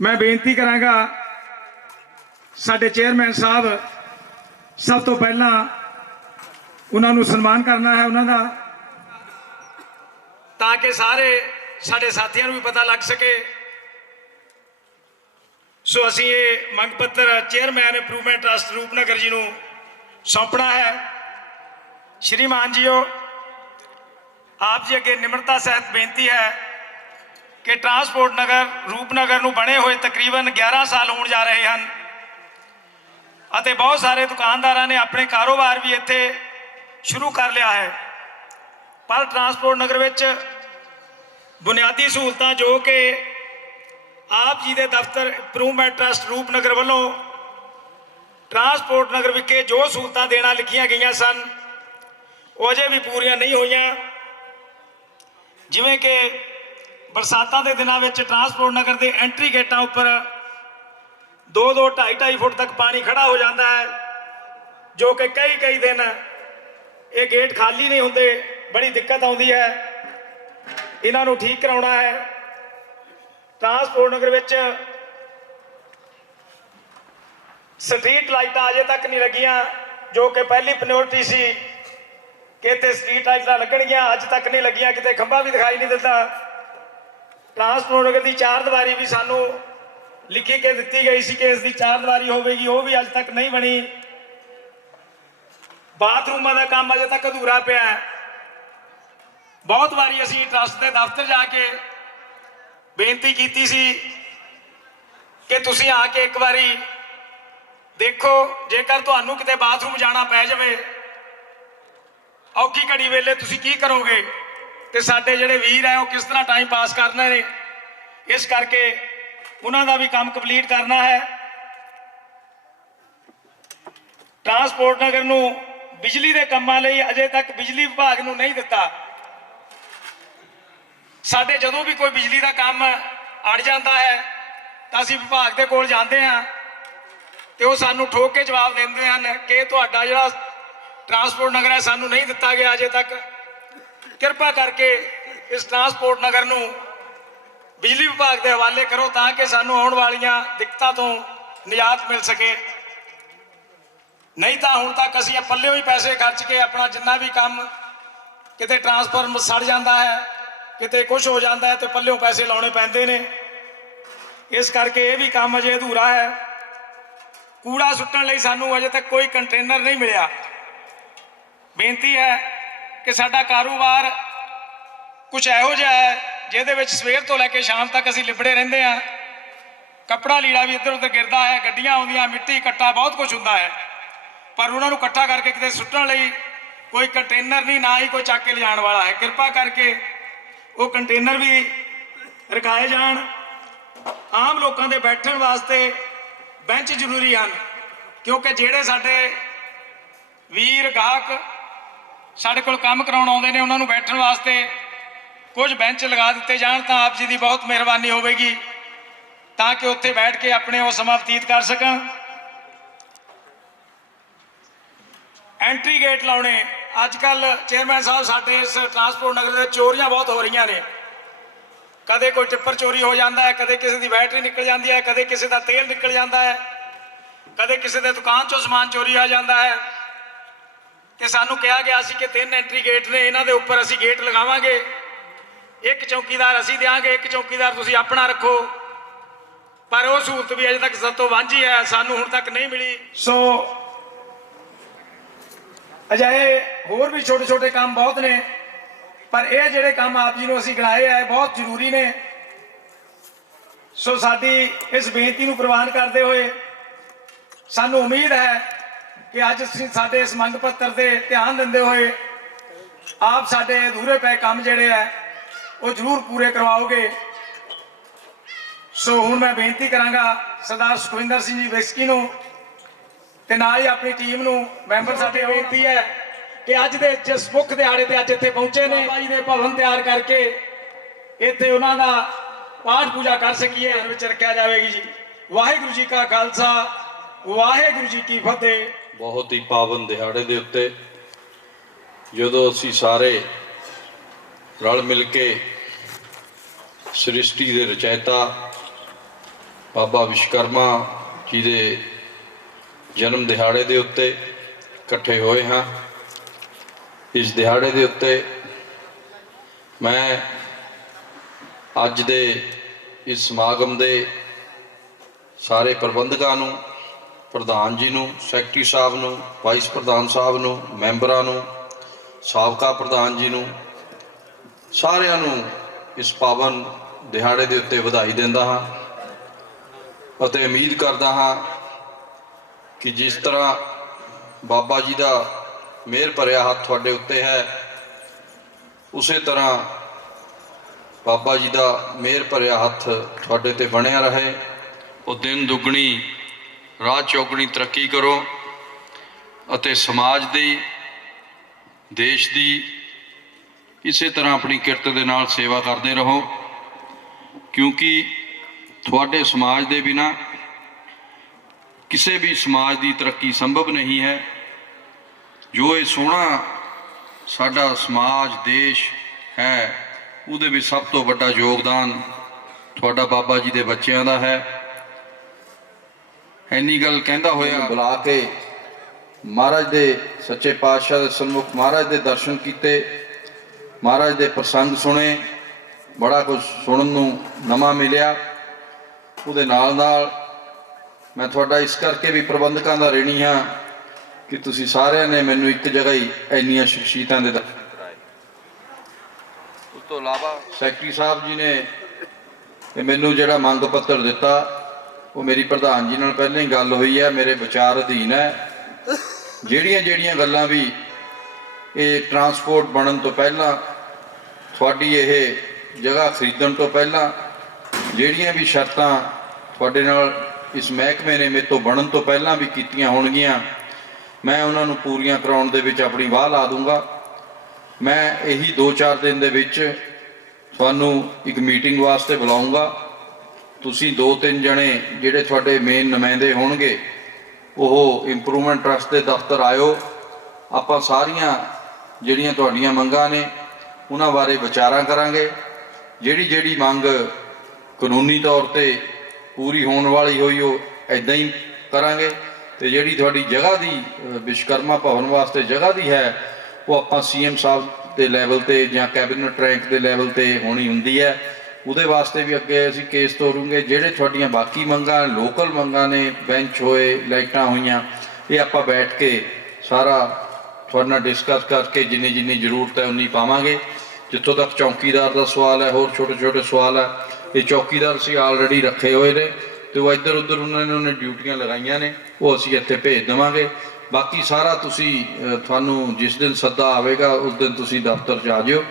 मैं बेनती करांगा साडे चेयरमैन साहब सब तो पहला उन्होंने सन्मान करना है उन्होंने ताकि सारे साडे साथियों भी पता लग सके। सो असी ये मंग पत्र चेयरमैन इंप्रूवमेंट ट्रस्ट रूपनगर जी को सौंपना है। श्रीमान जीओ आप जी अगे निम्रता सहित बेनती है कि ट्रांसपोर्ट नगर रूपनगर ਨੂੰ बने हुए तकरीबन 11 साल होने जा रहे हैं ਅਤੇ बहुत सारे दुकानदारों ने अपने कारोबार भी इत्थे शुरू कर लिया है पर ट्रांसपोर्ट नगर विच बुनियादी सहूलतां जो कि आप जी के दफ्तर इंप्रूवमेंट ट्रस्ट रूपनगर वालों ट्रांसपोर्ट नगर विखे जो सहूलतां देना लिखियां गई सन वो अजे भी पूरियां नहीं हुई। जिवें कि बरसातां के दिनों में ट्रांसपोर्ट नगर के एंट्री गेटां उपर 2-2 2.5 फुट तक पानी खड़ा हो जाता है जो कि कई दिन ये गेट खाली नहीं होंगे बड़ी दिक्कत आती है। इन्हों ठीक कराना है। ट्रांसपोर्ट नगर विच स्ट्रीट लाइट अजे तक नहीं लगियां जो कि पहली प्रायोरिटी सी कि इत्थे स्ट्रीट लाइट लगणगियां अज तक नहीं लगियां किते खंभा भी दिखाई नहीं दिता। ट्रांसपोर्ट नगर की 4 दीवारी भी सानू लिखी के दी गई सी कि इसकी 4 दीवारी होगी वो भी अज तक नहीं बनी। बाथरूमां का काम अजे तक अधूरा पिया है। बहुत बारी असी ट्रस्ट के दफ्तर जाके बेनती की सी कि तुसीं आके एक बारी देखो जेकर तुहानू किते बाथरूम जाना पै जाए औखी घड़ी वेले तुसीं की करोगे तो साडे जिहड़े वीर है वो किस तरह टाइम पास करने ने। इस करके उन्हों का भी काम कंप्लीट करना है। ट्रांसपोर्ट नगर नूं बिजली के कामां लई अजे तक बिजली विभाग नूं नहीं दिता। साडे जदों भी कोई बिजली का काम अड़ जाता है तो असीं विभाग के कोल जाते हैं तो वो सानूं ठोक के जवाब देंदे हैं कि तुहाडा जिहड़ा ਟਰਾਂਸਪੋਰਟ ਨਗਰ ਹੈ ਸਾਨੂੰ ਨਹੀਂ ਦਿੱਤਾ ਗਿਆ ਅਜੇ ਤੱਕ। ਕਿਰਪਾ ਕਰਕੇ ਇਸ ਟਰਾਂਸਪੋਰਟ ਨਗਰ ਨੂੰ ਬਿਜਲੀ ਵਿਭਾਗ ਦੇ ਹਵਾਲੇ ਕਰੋ ਤਾਂ ਕਿ ਸਾਨੂੰ ਆਉਣ ਵਾਲੀਆਂ ਦਿੱਕਤਾਂ ਤੋਂ ਨਿਜਾਤ ਮਿਲ ਸਕੇ। ਨਹੀਂ ਤਾਂ ਹੁਣ ਤੱਕ ਅਸੀਂ ਪੱਲਿਓਂ ਹੀ ਪੈਸੇ ਖਰਚ ਕੇ ਆਪਣਾ ਜਿੰਨਾ ਵੀ ਕੰਮ, ਕਿਤੇ ਟਰਾਂਸਫਾਰਮਰ ਸੜ ਜਾਂਦਾ ਹੈ, ਕਿਤੇ ਕੁਝ ਹੋ ਜਾਂਦਾ ਹੈ ਤੇ ਪੱਲਿਓਂ ਪੈਸੇ ਲਾਉਣੇ ਪੈਂਦੇ ਨੇ। ਇਸ ਕਰਕੇ ਇਹ ਵੀ ਕੰਮ ਅਜੇ ਅਧੂਰਾ ਹੈ। ਕੂੜਾ ਸੁੱਟਣ ਲਈ ਸਾਨੂੰ ਅਜੇ ਤੱਕ ਕੋਈ ਕੰਟੇਨਰ ਨਹੀਂ ਮਿਲਿਆ। ਬੇਨਤੀ ਹੈ ਕਿ ਸਾਡਾ ਕਾਰੋਬਾਰ ਕੁਝ ਇਹੋ ਜਿਹਾ ਹੈ ਜਿਹਦੇ ਵਿੱਚ ਸਵੇਰ ਤੋਂ ਲੈ ਕੇ ਸ਼ਾਮ ਤੱਕ ਅਸੀਂ ਲਿਬੜੇ ਰਹਿੰਦੇ ਹਾਂ। ਕੱਪੜਾ ਲੀੜਾ ਵੀ ਇੱਧਰ ਉੱਧਰ ਗਿਰਦਾ ਹੈ, ਗੱਡੀਆਂ ਆਉਂਦੀਆਂ, ਮਿੱਟੀ ਕੱਟਾ ਬਹੁਤ ਕੁਝ ਹੁੰਦਾ ਹੈ, ਪਰ ਉਹਨਾਂ ਨੂੰ ਇਕੱਠਾ ਕਰਕੇ ਕਿਤੇ ਸੁੱਟਣ ਲਈ ਕੋਈ ਕੰਟੇਨਰ ਨਹੀਂ, ਨਾ ਹੀ ਕੋਈ ਚੱਕ ਕੇ ਲਿਜਾਣ ਵਾਲਾ ਹੈ। ਕਿਰਪਾ ਕਰਕੇ ਉਹ ਕੰਟੇਨਰ ਵੀ ਰਖਾਏ ਜਾਣ। ਆਮ ਲੋਕਾਂ ਦੇ ਬੈਠਣ ਵਾਸਤੇ ਬੈਂਚ ਜ਼ਰੂਰੀ ਹਨ, ਕਿਉਂਕਿ ਜਿਹੜੇ ਸਾਡੇ ਵੀਰ ਗਾਹਕ ਸਾਡੇ ਕੋਲ ਕੰਮ ਕਰਾਉਣ ਆਉਂਦੇ ਨੇ ਉਹਨਾਂ ਨੂੰ ਬੈਠਣ ਵਾਸਤੇ ਕੁਝ ਬੈਂਚ ਲਗਾ ਦਿੱਤੇ ਜਾਣ ਤਾਂ ਆਪ ਜੀ ਦੀ ਬਹੁਤ ਮਿਹਰਬਾਨੀ ਹੋਵੇਗੀ, ਤਾਂ ਕਿ ਉੱਥੇ ਬੈਠ ਕੇ ਆਪਣੇ ਉਹ ਸਮਾਂ ਬਤੀਤ ਕਰ ਸਕਣ। ਐਂਟਰੀ ਗੇਟ ਲਾਉਣੇ, ਅੱਜ ਕੱਲ੍ਹ ਚੇਅਰਮੈਨ ਸਾਹਿਬ ਸਾਡੇ ਇਸ ਟਰਾਂਸਪੋਰਟ ਨਗਰ ਦੇ ਚੋਰੀਆਂ ਬਹੁਤ ਹੋ ਰਹੀਆਂ ਨੇ। ਕਦੇ ਕੋਈ ਟਿੱਪਰ ਚੋਰੀ ਹੋ ਜਾਂਦਾ ਹੈ, ਕਦੇ ਕਿਸੇ ਦੀ ਬੈਟਰੀ ਨਿਕਲ ਜਾਂਦੀ ਹੈ, ਕਦੇ ਕਿਸੇ ਦਾ ਤੇਲ ਨਿਕਲ ਜਾਂਦਾ ਹੈ, ਕਦੇ ਕਿਸੇ ਦੇ ਦੁਕਾਨ 'ਚੋਂ ਸਮਾਨ ਚੋਰੀ ਆ ਜਾਂਦਾ ਹੈ। ਤੇ ਸਾਨੂੰ ਕਿਹਾ ਗਿਆ ਸੀ ਕਿ 3 ਐਂਟਰੀ ਗੇਟ ਨੇ, ਇਹਨਾਂ ਦੇ ਉੱਪਰ ਅਸੀਂ ਗੇਟ ਲਗਾਵਾਂਗੇ। ਇੱਕ ਚੌਕੀਦਾਰ ਅਸੀਂ ਦਿਆਂਗੇ, ਇੱਕ ਚੌਕੀਦਾਰ ਤੁਸੀਂ ਆਪਣਾ ਰੱਖੋ, ਪਰ ਉਹ ਸਹੂਲਤ ਵੀ ਅਜੇ ਤੱਕ ਸਭ ਤੋਂ ਵਾਂਝੀ ਹੈ, ਸਾਨੂੰ ਹੁਣ ਤੱਕ ਨਹੀਂ ਮਿਲੀ। ਸੋ ਅਜਿਹੇ ਹੋਰ ਵੀ ਛੋਟੇ ਛੋਟੇ ਕੰਮ ਬਹੁਤ ਨੇ, ਪਰ ਇਹ ਜਿਹੜੇ ਕੰਮ ਆਪ ਜੀ ਨੂੰ ਅਸੀਂ ਗਿਣਾਏ ਆ ਬਹੁਤ ਜ਼ਰੂਰੀ ਨੇ। ਸੋ ਸਾਡੀ ਇਸ ਬੇਨਤੀ ਨੂੰ ਪ੍ਰਵਾਨ ਕਰਦੇ ਹੋਏ ਸਾਨੂੰ ਉਮੀਦ ਹੈ ਕਿ ਅੱਜ ਅਸੀਂ ਸਾਡੇ ਇਸ ਮੰਗ ਪੱਤਰ ਤੇ ਧਿਆਨ ਦਿੰਦੇ ਹੋਏ ਆਪ ਸਾਡੇ ਅਧੂਰੇ ਪਏ ਕੰਮ ਜਿਹੜੇ ਆ ਉਹ ਜ਼ਰੂਰ ਪੂਰੇ ਕਰਵਾਓਗੇ। ਸੋ ਹੁਣ ਮੈਂ ਬੇਨਤੀ ਕਰਾਂਗਾ ਸਰਦਾਰ ਸੁਖਵਿੰਦਰ ਸਿੰਘ ਜੀ ਵਿਸਕੀ ਨੂੰ ਤੇ ਨਾਲ ਹੀ ਆਪਣੀ ਟੀਮ ਨੂੰ, ਮੈਂਬਰ ਸਾਡੇ, ਬੇਨਤੀ ਹੈ ਕਿ ਅੱਜ ਦੇ ਜਿਸ ਮੁੱਖ ਦਿਹਾੜੇ ਤੇ ਅੱਜ ਇੱਥੇ ਪਹੁੰਚੇ ਨੇ, ਬਾਬਾ ਜੀ ਦੇ ਭਵਨ ਤਿਆਰ ਕਰਕੇ ਇੱਥੇ ਉਹਨਾਂ ਦਾ ਪਾਠ ਪੂਜਾ ਕਰ ਸਕੀਏ, ਵਿੱਚ ਰੱਖਿਆ ਜਾਵੇਗੀ ਜੀ। ਵਾਹਿਗੁਰੂ ਜੀ ਕਾ ਖਾਲਸਾ, ਵਾਹਿਗੁਰੂ ਜੀ ਕੀ ਫਤਿਹ। ਬਹੁਤ ਹੀ ਪਾਵਨ ਦਿਹਾੜੇ ਦੇ ਉੱਤੇ ਜਦੋਂ ਅਸੀਂ ਸਾਰੇ ਰਲ ਮਿਲ ਕੇ ਸ੍ਰਿਸ਼ਟੀ ਦੇ ਰਚੈਤਾ ਬਾਬਾ ਵਿਸ਼ਵਕਰਮਾ ਜੀ ਦੇ ਜਨਮ ਦਿਹਾੜੇ ਦੇ ਉੱਤੇ ਇਕੱਠੇ ਹੋਏ ਹਾਂ। ਇਸ ਦਿਹਾੜੇ ਦੇ ਉੱਤੇ ਮੈਂ ਅੱਜ ਦੇ ਇਸ ਸਮਾਗਮ ਦੇ ਸਾਰੇ ਪ੍ਰਬੰਧਕਾਂ ਨੂੰ, ਪ੍ਰਧਾਨ ਜੀ ਨੂੰ, ਸੈਕਟਰੀ ਸਾਹਿਬ ਨੂੰ, ਵਾਈਸ ਪ੍ਰਧਾਨ ਸਾਹਿਬ ਨੂੰ, ਮੈਂਬਰਾਂ ਨੂੰ, ਸਾਬਕਾ ਪ੍ਰਧਾਨ ਜੀ ਨੂੰ, ਸਾਰਿਆਂ ਨੂੰ ਇਸ ਪਾਵਨ ਦਿਹਾੜੇ ਦੇ ਉੱਤੇ ਵਧਾਈ ਦਿੰਦਾ ਹਾਂ ਅਤੇ ਉਮੀਦ ਕਰਦਾ ਹਾਂ ਕਿ ਜਿਸ ਤਰ੍ਹਾਂ ਬਾਬਾ ਜੀ ਦਾ ਮਿਹਰ ਭਰਿਆ ਹੱਥ ਤੁਹਾਡੇ ਉੱਤੇ ਹੈ, ਉਸੇ ਤਰ੍ਹਾਂ ਬਾਬਾ ਜੀ ਦਾ ਮਿਹਰ ਭਰਿਆ ਹੱਥ ਤੁਹਾਡੇ ਤੇ ਬਣਿਆ ਰਹੇ। ਉਹ ਦਿਨ ਦੁੱਗਣੀ ਰਾਤ ਚੌਗਣੀ ਤਰੱਕੀ ਕਰੋ ਅਤੇ ਸਮਾਜ ਦੀ, ਦੇਸ਼ ਦੀ ਇਸੇ ਤਰ੍ਹਾਂ ਆਪਣੀ ਕਿਰਤ ਦੇ ਨਾਲ ਸੇਵਾ ਕਰਦੇ ਰਹੋ, ਕਿਉਂਕਿ ਤੁਹਾਡੇ ਸਮਾਜ ਦੇ ਬਿਨਾਂ ਕਿਸੇ ਵੀ ਸਮਾਜ ਦੀ ਤਰੱਕੀ ਸੰਭਵ ਨਹੀਂ ਹੈ। ਜੋ ਇਹ ਸੋਹਣਾ ਸਾਡਾ ਸਮਾਜ ਦੇਸ਼ ਹੈ, ਉਹਦੇ ਵਿੱਚ ਸਭ ਤੋਂ ਵੱਡਾ ਯੋਗਦਾਨ ਤੁਹਾਡਾ ਬਾਬਾ ਜੀ ਦੇ ਬੱਚਿਆਂ ਦਾ ਹੈ। ਇੰਨੀ ਗੱਲ ਕਹਿੰਦਾ ਹੋਇਆ ਬੁਲਾ ਕੇ ਮਹਾਰਾਜ ਦੇ ਸੱਚੇ ਪਾਤਸ਼ਾਹ ਦੇ ਸਨਮੁਖ ਮਹਾਰਾਜ ਦੇ ਦਰਸ਼ਨ ਕੀਤੇ, ਮਹਾਰਾਜ ਦੇ ਪ੍ਰਸੰਗ ਸੁਣੇ, ਬੜਾ ਕੁਝ ਸੁਣਨ ਨੂੰ ਨਵਾਂ ਮਿਲਿਆ। ਉਹਦੇ ਨਾਲ ਨਾਲ ਮੈਂ ਤੁਹਾਡਾ ਇਸ ਕਰਕੇ ਵੀ ਪ੍ਰਬੰਧਕਾਂ ਦਾ ऋणी ਹਾਂ ਕਿ ਤੁਸੀਂ ਸਾਰਿਆਂ ਨੇ ਮੈਨੂੰ ਇੱਕ ਜਗ੍ਹਾ ਹੀ ਇੰਨੀਆਂ ਸ਼ਖਸੀਅਤਾਂ ਦੇ ਦਰਸ਼ਨ ਕਰਾਏ। ਉਸ ਤੋਂ ਇਲਾਵਾ ਸੈਕਟਰੀ ਸਾਹਿਬ ਜੀ ਨੇ ਮੈਨੂੰ ਜਿਹੜਾ ਮੰਗ ਪੱਤਰ ਦਿੱਤਾ, ਉਹ ਮੇਰੀ ਪ੍ਰਧਾਨ ਜੀ ਨਾਲ ਪਹਿਲਾਂ ਹੀ ਗੱਲ ਹੋਈ ਹੈ, ਮੇਰੇ ਵਿਚਾਰ ਅਧੀਨ ਹੈ। ਜਿਹੜੀਆਂ ਗੱਲਾਂ ਵੀ ਇਹ ਟਰਾਂਸਪੋਰਟ ਬਣਨ ਤੋਂ ਪਹਿਲਾਂ, ਤੁਹਾਡੀ ਇਹ ਜਗ੍ਹਾ ਖਰੀਦਣ ਤੋਂ ਪਹਿਲਾਂ ਜਿਹੜੀਆਂ ਵੀ ਸ਼ਰਤਾਂ ਤੁਹਾਡੇ ਨਾਲ ਇਸ ਮਹਿਕਮੇ ਨੇ ਮੇਰੇ ਤੋਂ ਬਣਨ ਤੋਂ ਪਹਿਲਾਂ ਵੀ ਕੀਤੀਆਂ ਹੋਣਗੀਆਂ, ਮੈਂ ਉਹਨਾਂ ਨੂੰ ਪੂਰੀਆਂ ਕਰਾਉਣ ਦੇ ਵਿੱਚ ਆਪਣੀ ਵਾਹ ਲਾ ਦੂੰਗਾ। ਮੈਂ ਇਹੀ 2-4 ਦਿਨ ਦੇ ਵਿੱਚ ਤੁਹਾਨੂੰ ਇੱਕ ਮੀਟਿੰਗ ਵਾਸਤੇ ਬੁਲਾਊਂਗਾ। ਤੁਸੀਂ 2-3 ਜਣੇ ਜਿਹੜੇ ਤੁਹਾਡੇ ਮੇਨ ਨੁਮਾਇੰਦੇ ਹੋਣਗੇ, ਉਹ ਇੰਪਰੂਵਮੈਂਟ ਟਰਸਟ ਦੇ ਦਫ਼ਤਰ ਆਇਓ ਆਪਾਂ ਸਾਰੀਆਂ ਜਿਹੜੀਆਂ ਤੁਹਾਡੀਆਂ ਮੰਗਾਂ ਨੇ ਉਹਨਾਂ ਬਾਰੇ ਵਿਚਾਰਾਂ ਕਰਾਂਗੇ। ਜਿਹੜੀ ਮੰਗ ਕਾਨੂੰਨੀ ਤੌਰ ਤੇ ਪੂਰੀ ਹੋਣ ਵਾਲੀ ਹੋਈ ਉਹ ਇੱਦਾਂ ਹੀ ਕਰਾਂਗੇ, ਤੇ ਜਿਹੜੀ ਤੁਹਾਡੀ ਜਗ੍ਹਾ ਦੀ ਵਿਸ਼ਵਕਰਮਾ ਭਵਨ ਵਾਸਤੇ ਜਗ੍ਹਾ ਦੀ ਹੈ ਉਹ ਆਪਾਂ CM ਸਾਹਿਬ ਦੇ ਲੈਵਲ ਤੇ ਜਾਂ ਕੈਬਨਿਟ ਰੈਂਕ ਦੇ ਲੈਵਲ ਤੇ ਹੋਣੀ ਹੁੰਦੀ ਹੈ। ਉਹਦੇ ਵਾਸਤੇ ਵੀ ਅੱਗੇ ਅਸੀਂ ਕੇਸ ਤੋਰੂਗੇ। ਜਿਹੜੇ ਤੁਹਾਡੀਆਂ ਬਾਕੀ ਮੰਗਾਂ ਲੋਕਲ ਮੰਗਾਂ ਨੇ, ਬੈਂਚ ਹੋਏ, ਲਾਈਟਾਂ ਹੋਈਆਂ, ਇਹ ਆਪਾਂ ਬੈਠ ਕੇ ਸਾਰਾ ਤੁਹਾਡੇ ਨਾਲ ਡਿਸਕਸ ਕਰਕੇ ਜਿੰਨੀ ਜ਼ਰੂਰਤ ਹੈ ਉਨੀ ਪਾਵਾਂਗੇ। ਜਿੱਥੋਂ ਤੱਕ ਚੌਕੀਦਾਰ ਦਾ ਸਵਾਲ ਹੈ, ਹੋਰ ਛੋਟੇ ਛੋਟੇ ਸਵਾਲ ਹੈ, ਇਹ ਚੌਕੀਦਾਰ ਅਸੀਂ ਆਲਰੇਡੀ ਰੱਖੇ ਹੋਏ ਨੇ ਤੇ ਉਹ ਇੱਧਰ ਉੱਧਰ ਉਹਨਾਂ ਨੇ ਡਿਊਟੀਆਂ ਲਗਾਈਆਂ ਨੇ, ਉਹ ਅਸੀਂ ਇੱਥੇ ਭੇਜ ਦੇਵਾਂਗੇ। ਬਾਕੀ ਸਾਰਾ ਤੁਸੀਂ ਤੁਹਾਨੂੰ ਜਿਸ ਦਿਨ ਸੱਦਾ ਆਵੇਗਾ ਉਸ ਦਿਨ ਤੁਸੀਂ ਦਫ਼ਤਰ 'ਚ ਆ ਜਿਓ,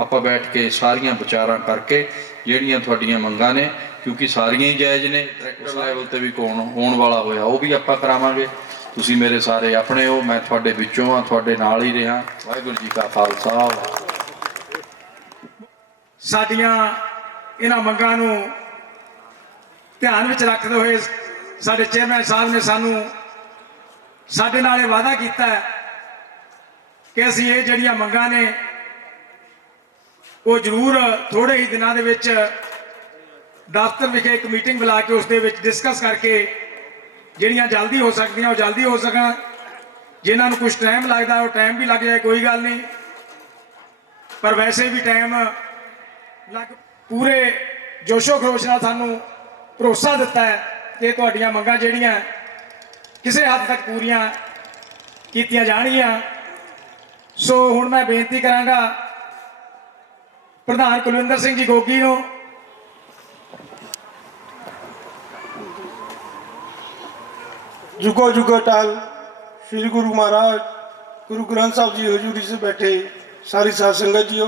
ਆਪਾਂ ਬੈਠ ਕੇ ਸਾਰੀਆਂ ਵਿਚਾਰਾਂ ਕਰਕੇ ਜਿਹੜੀਆਂ ਤੁਹਾਡੀਆਂ ਮੰਗਾਂ ਨੇ, ਕਿਉਂਕਿ ਸਾਰੀਆਂ ਹੀ ਜਾਇਜ਼ ਨੇ। ਟਰੈਕਟਰ ਲੈਵਲ ਤੇ ਵੀ ਕੌਣ ਹੋਣ ਵਾਲਾ ਹੋਇਆ ਉਹ ਵੀ ਆਪਾਂ ਕਰਾਵਾਂਗੇ। ਤੁਸੀਂ ਮੇਰੇ ਸਾਰੇ ਆਪਣੇ ਹੋ, ਮੈਂ ਤੁਹਾਡੇ ਵਿੱਚੋਂ ਹਾਂ, ਤੁਹਾਡੇ ਨਾਲ ਹੀ ਰਿਹਾ। ਵਾਹਿਗੁਰੂ ਜੀ ਕਾ ਖਾਲਸਾ। ਸਾਡੀਆਂ ਇਹਨਾਂ ਮੰਗਾਂ ਨੂੰ ਧਿਆਨ ਵਿੱਚ ਰੱਖਦੇ ਹੋਏ ਸਾਡੇ ਚੇਅਰਮੈਨ ਸਾਹਿਬ ਨੇ ਸਾਡੇ ਨਾਲ ਇਹ ਵਾਅਦਾ ਕੀਤਾ ਹੈ ਕਿ ਅਸੀਂ ਇਹ ਜਿਹੜੀਆਂ ਮੰਗਾਂ ਨੇ ਉਹ ਜ਼ਰੂਰ ਥੋੜੇ ਹੀ ਦਿਨਾਂ ਦੇ ਵਿੱਚ ਦਫ਼ਤਰ ਵਿਖੇ ਇੱਕ ਮੀਟਿੰਗ ਬੁਲਾ ਕੇ ਉਸ ਦੇ ਵਿੱਚ ਡਿਸਕਸ ਕਰਕੇ ਜਿਹੜੀਆਂ ਜਲਦੀ ਹੋ ਸਕਦੀਆਂ ਉਹ ਜਲਦੀ ਹੋ ਸਕਣ। ਜਿਨ੍ਹਾਂ ਨੂੰ ਕੁਝ ਟਾਈਮ ਲੱਗਦਾ ਉਹ ਟਾਈਮ ਵੀ ਲੱਗ ਜਾਏ, ਕੋਈ ਗੱਲ ਨਹੀਂ, ਪਰ ਵੈਸੇ ਵੀ ਟਾਈਮ ਪੂਰੇ ਜੋਸ਼ੋ ਖਰੋਸ਼ ਨਾਲ ਸਾਨੂੰ ਭਰੋਸਾ ਦਿੱਤਾ ਹੈ ਕਿ ਤੁਹਾਡੀਆਂ ਮੰਗਾਂ ਜਿਹੜੀਆਂ ਕਿਸੇ ਹੱਦ ਤੱਕ ਪੂਰੀਆਂ ਕੀਤੀਆਂ ਜਾਣਗੀਆਂ। ਸੋ ਹੁਣ ਮੈਂ ਬੇਨਤੀ ਕਰਾਂਗਾ ਪ੍ਰਧਾਨ ਕੁਲਵਿੰਦਰ ਸਿੰਘ ਜੀ ਗੋਗੀ ਨੂੰ जुगो जुगो टाल श्री गुरु महाराज गुरु ग्रंथ साहब जी हजूरी से बैठे सारी साध संगत जी हो,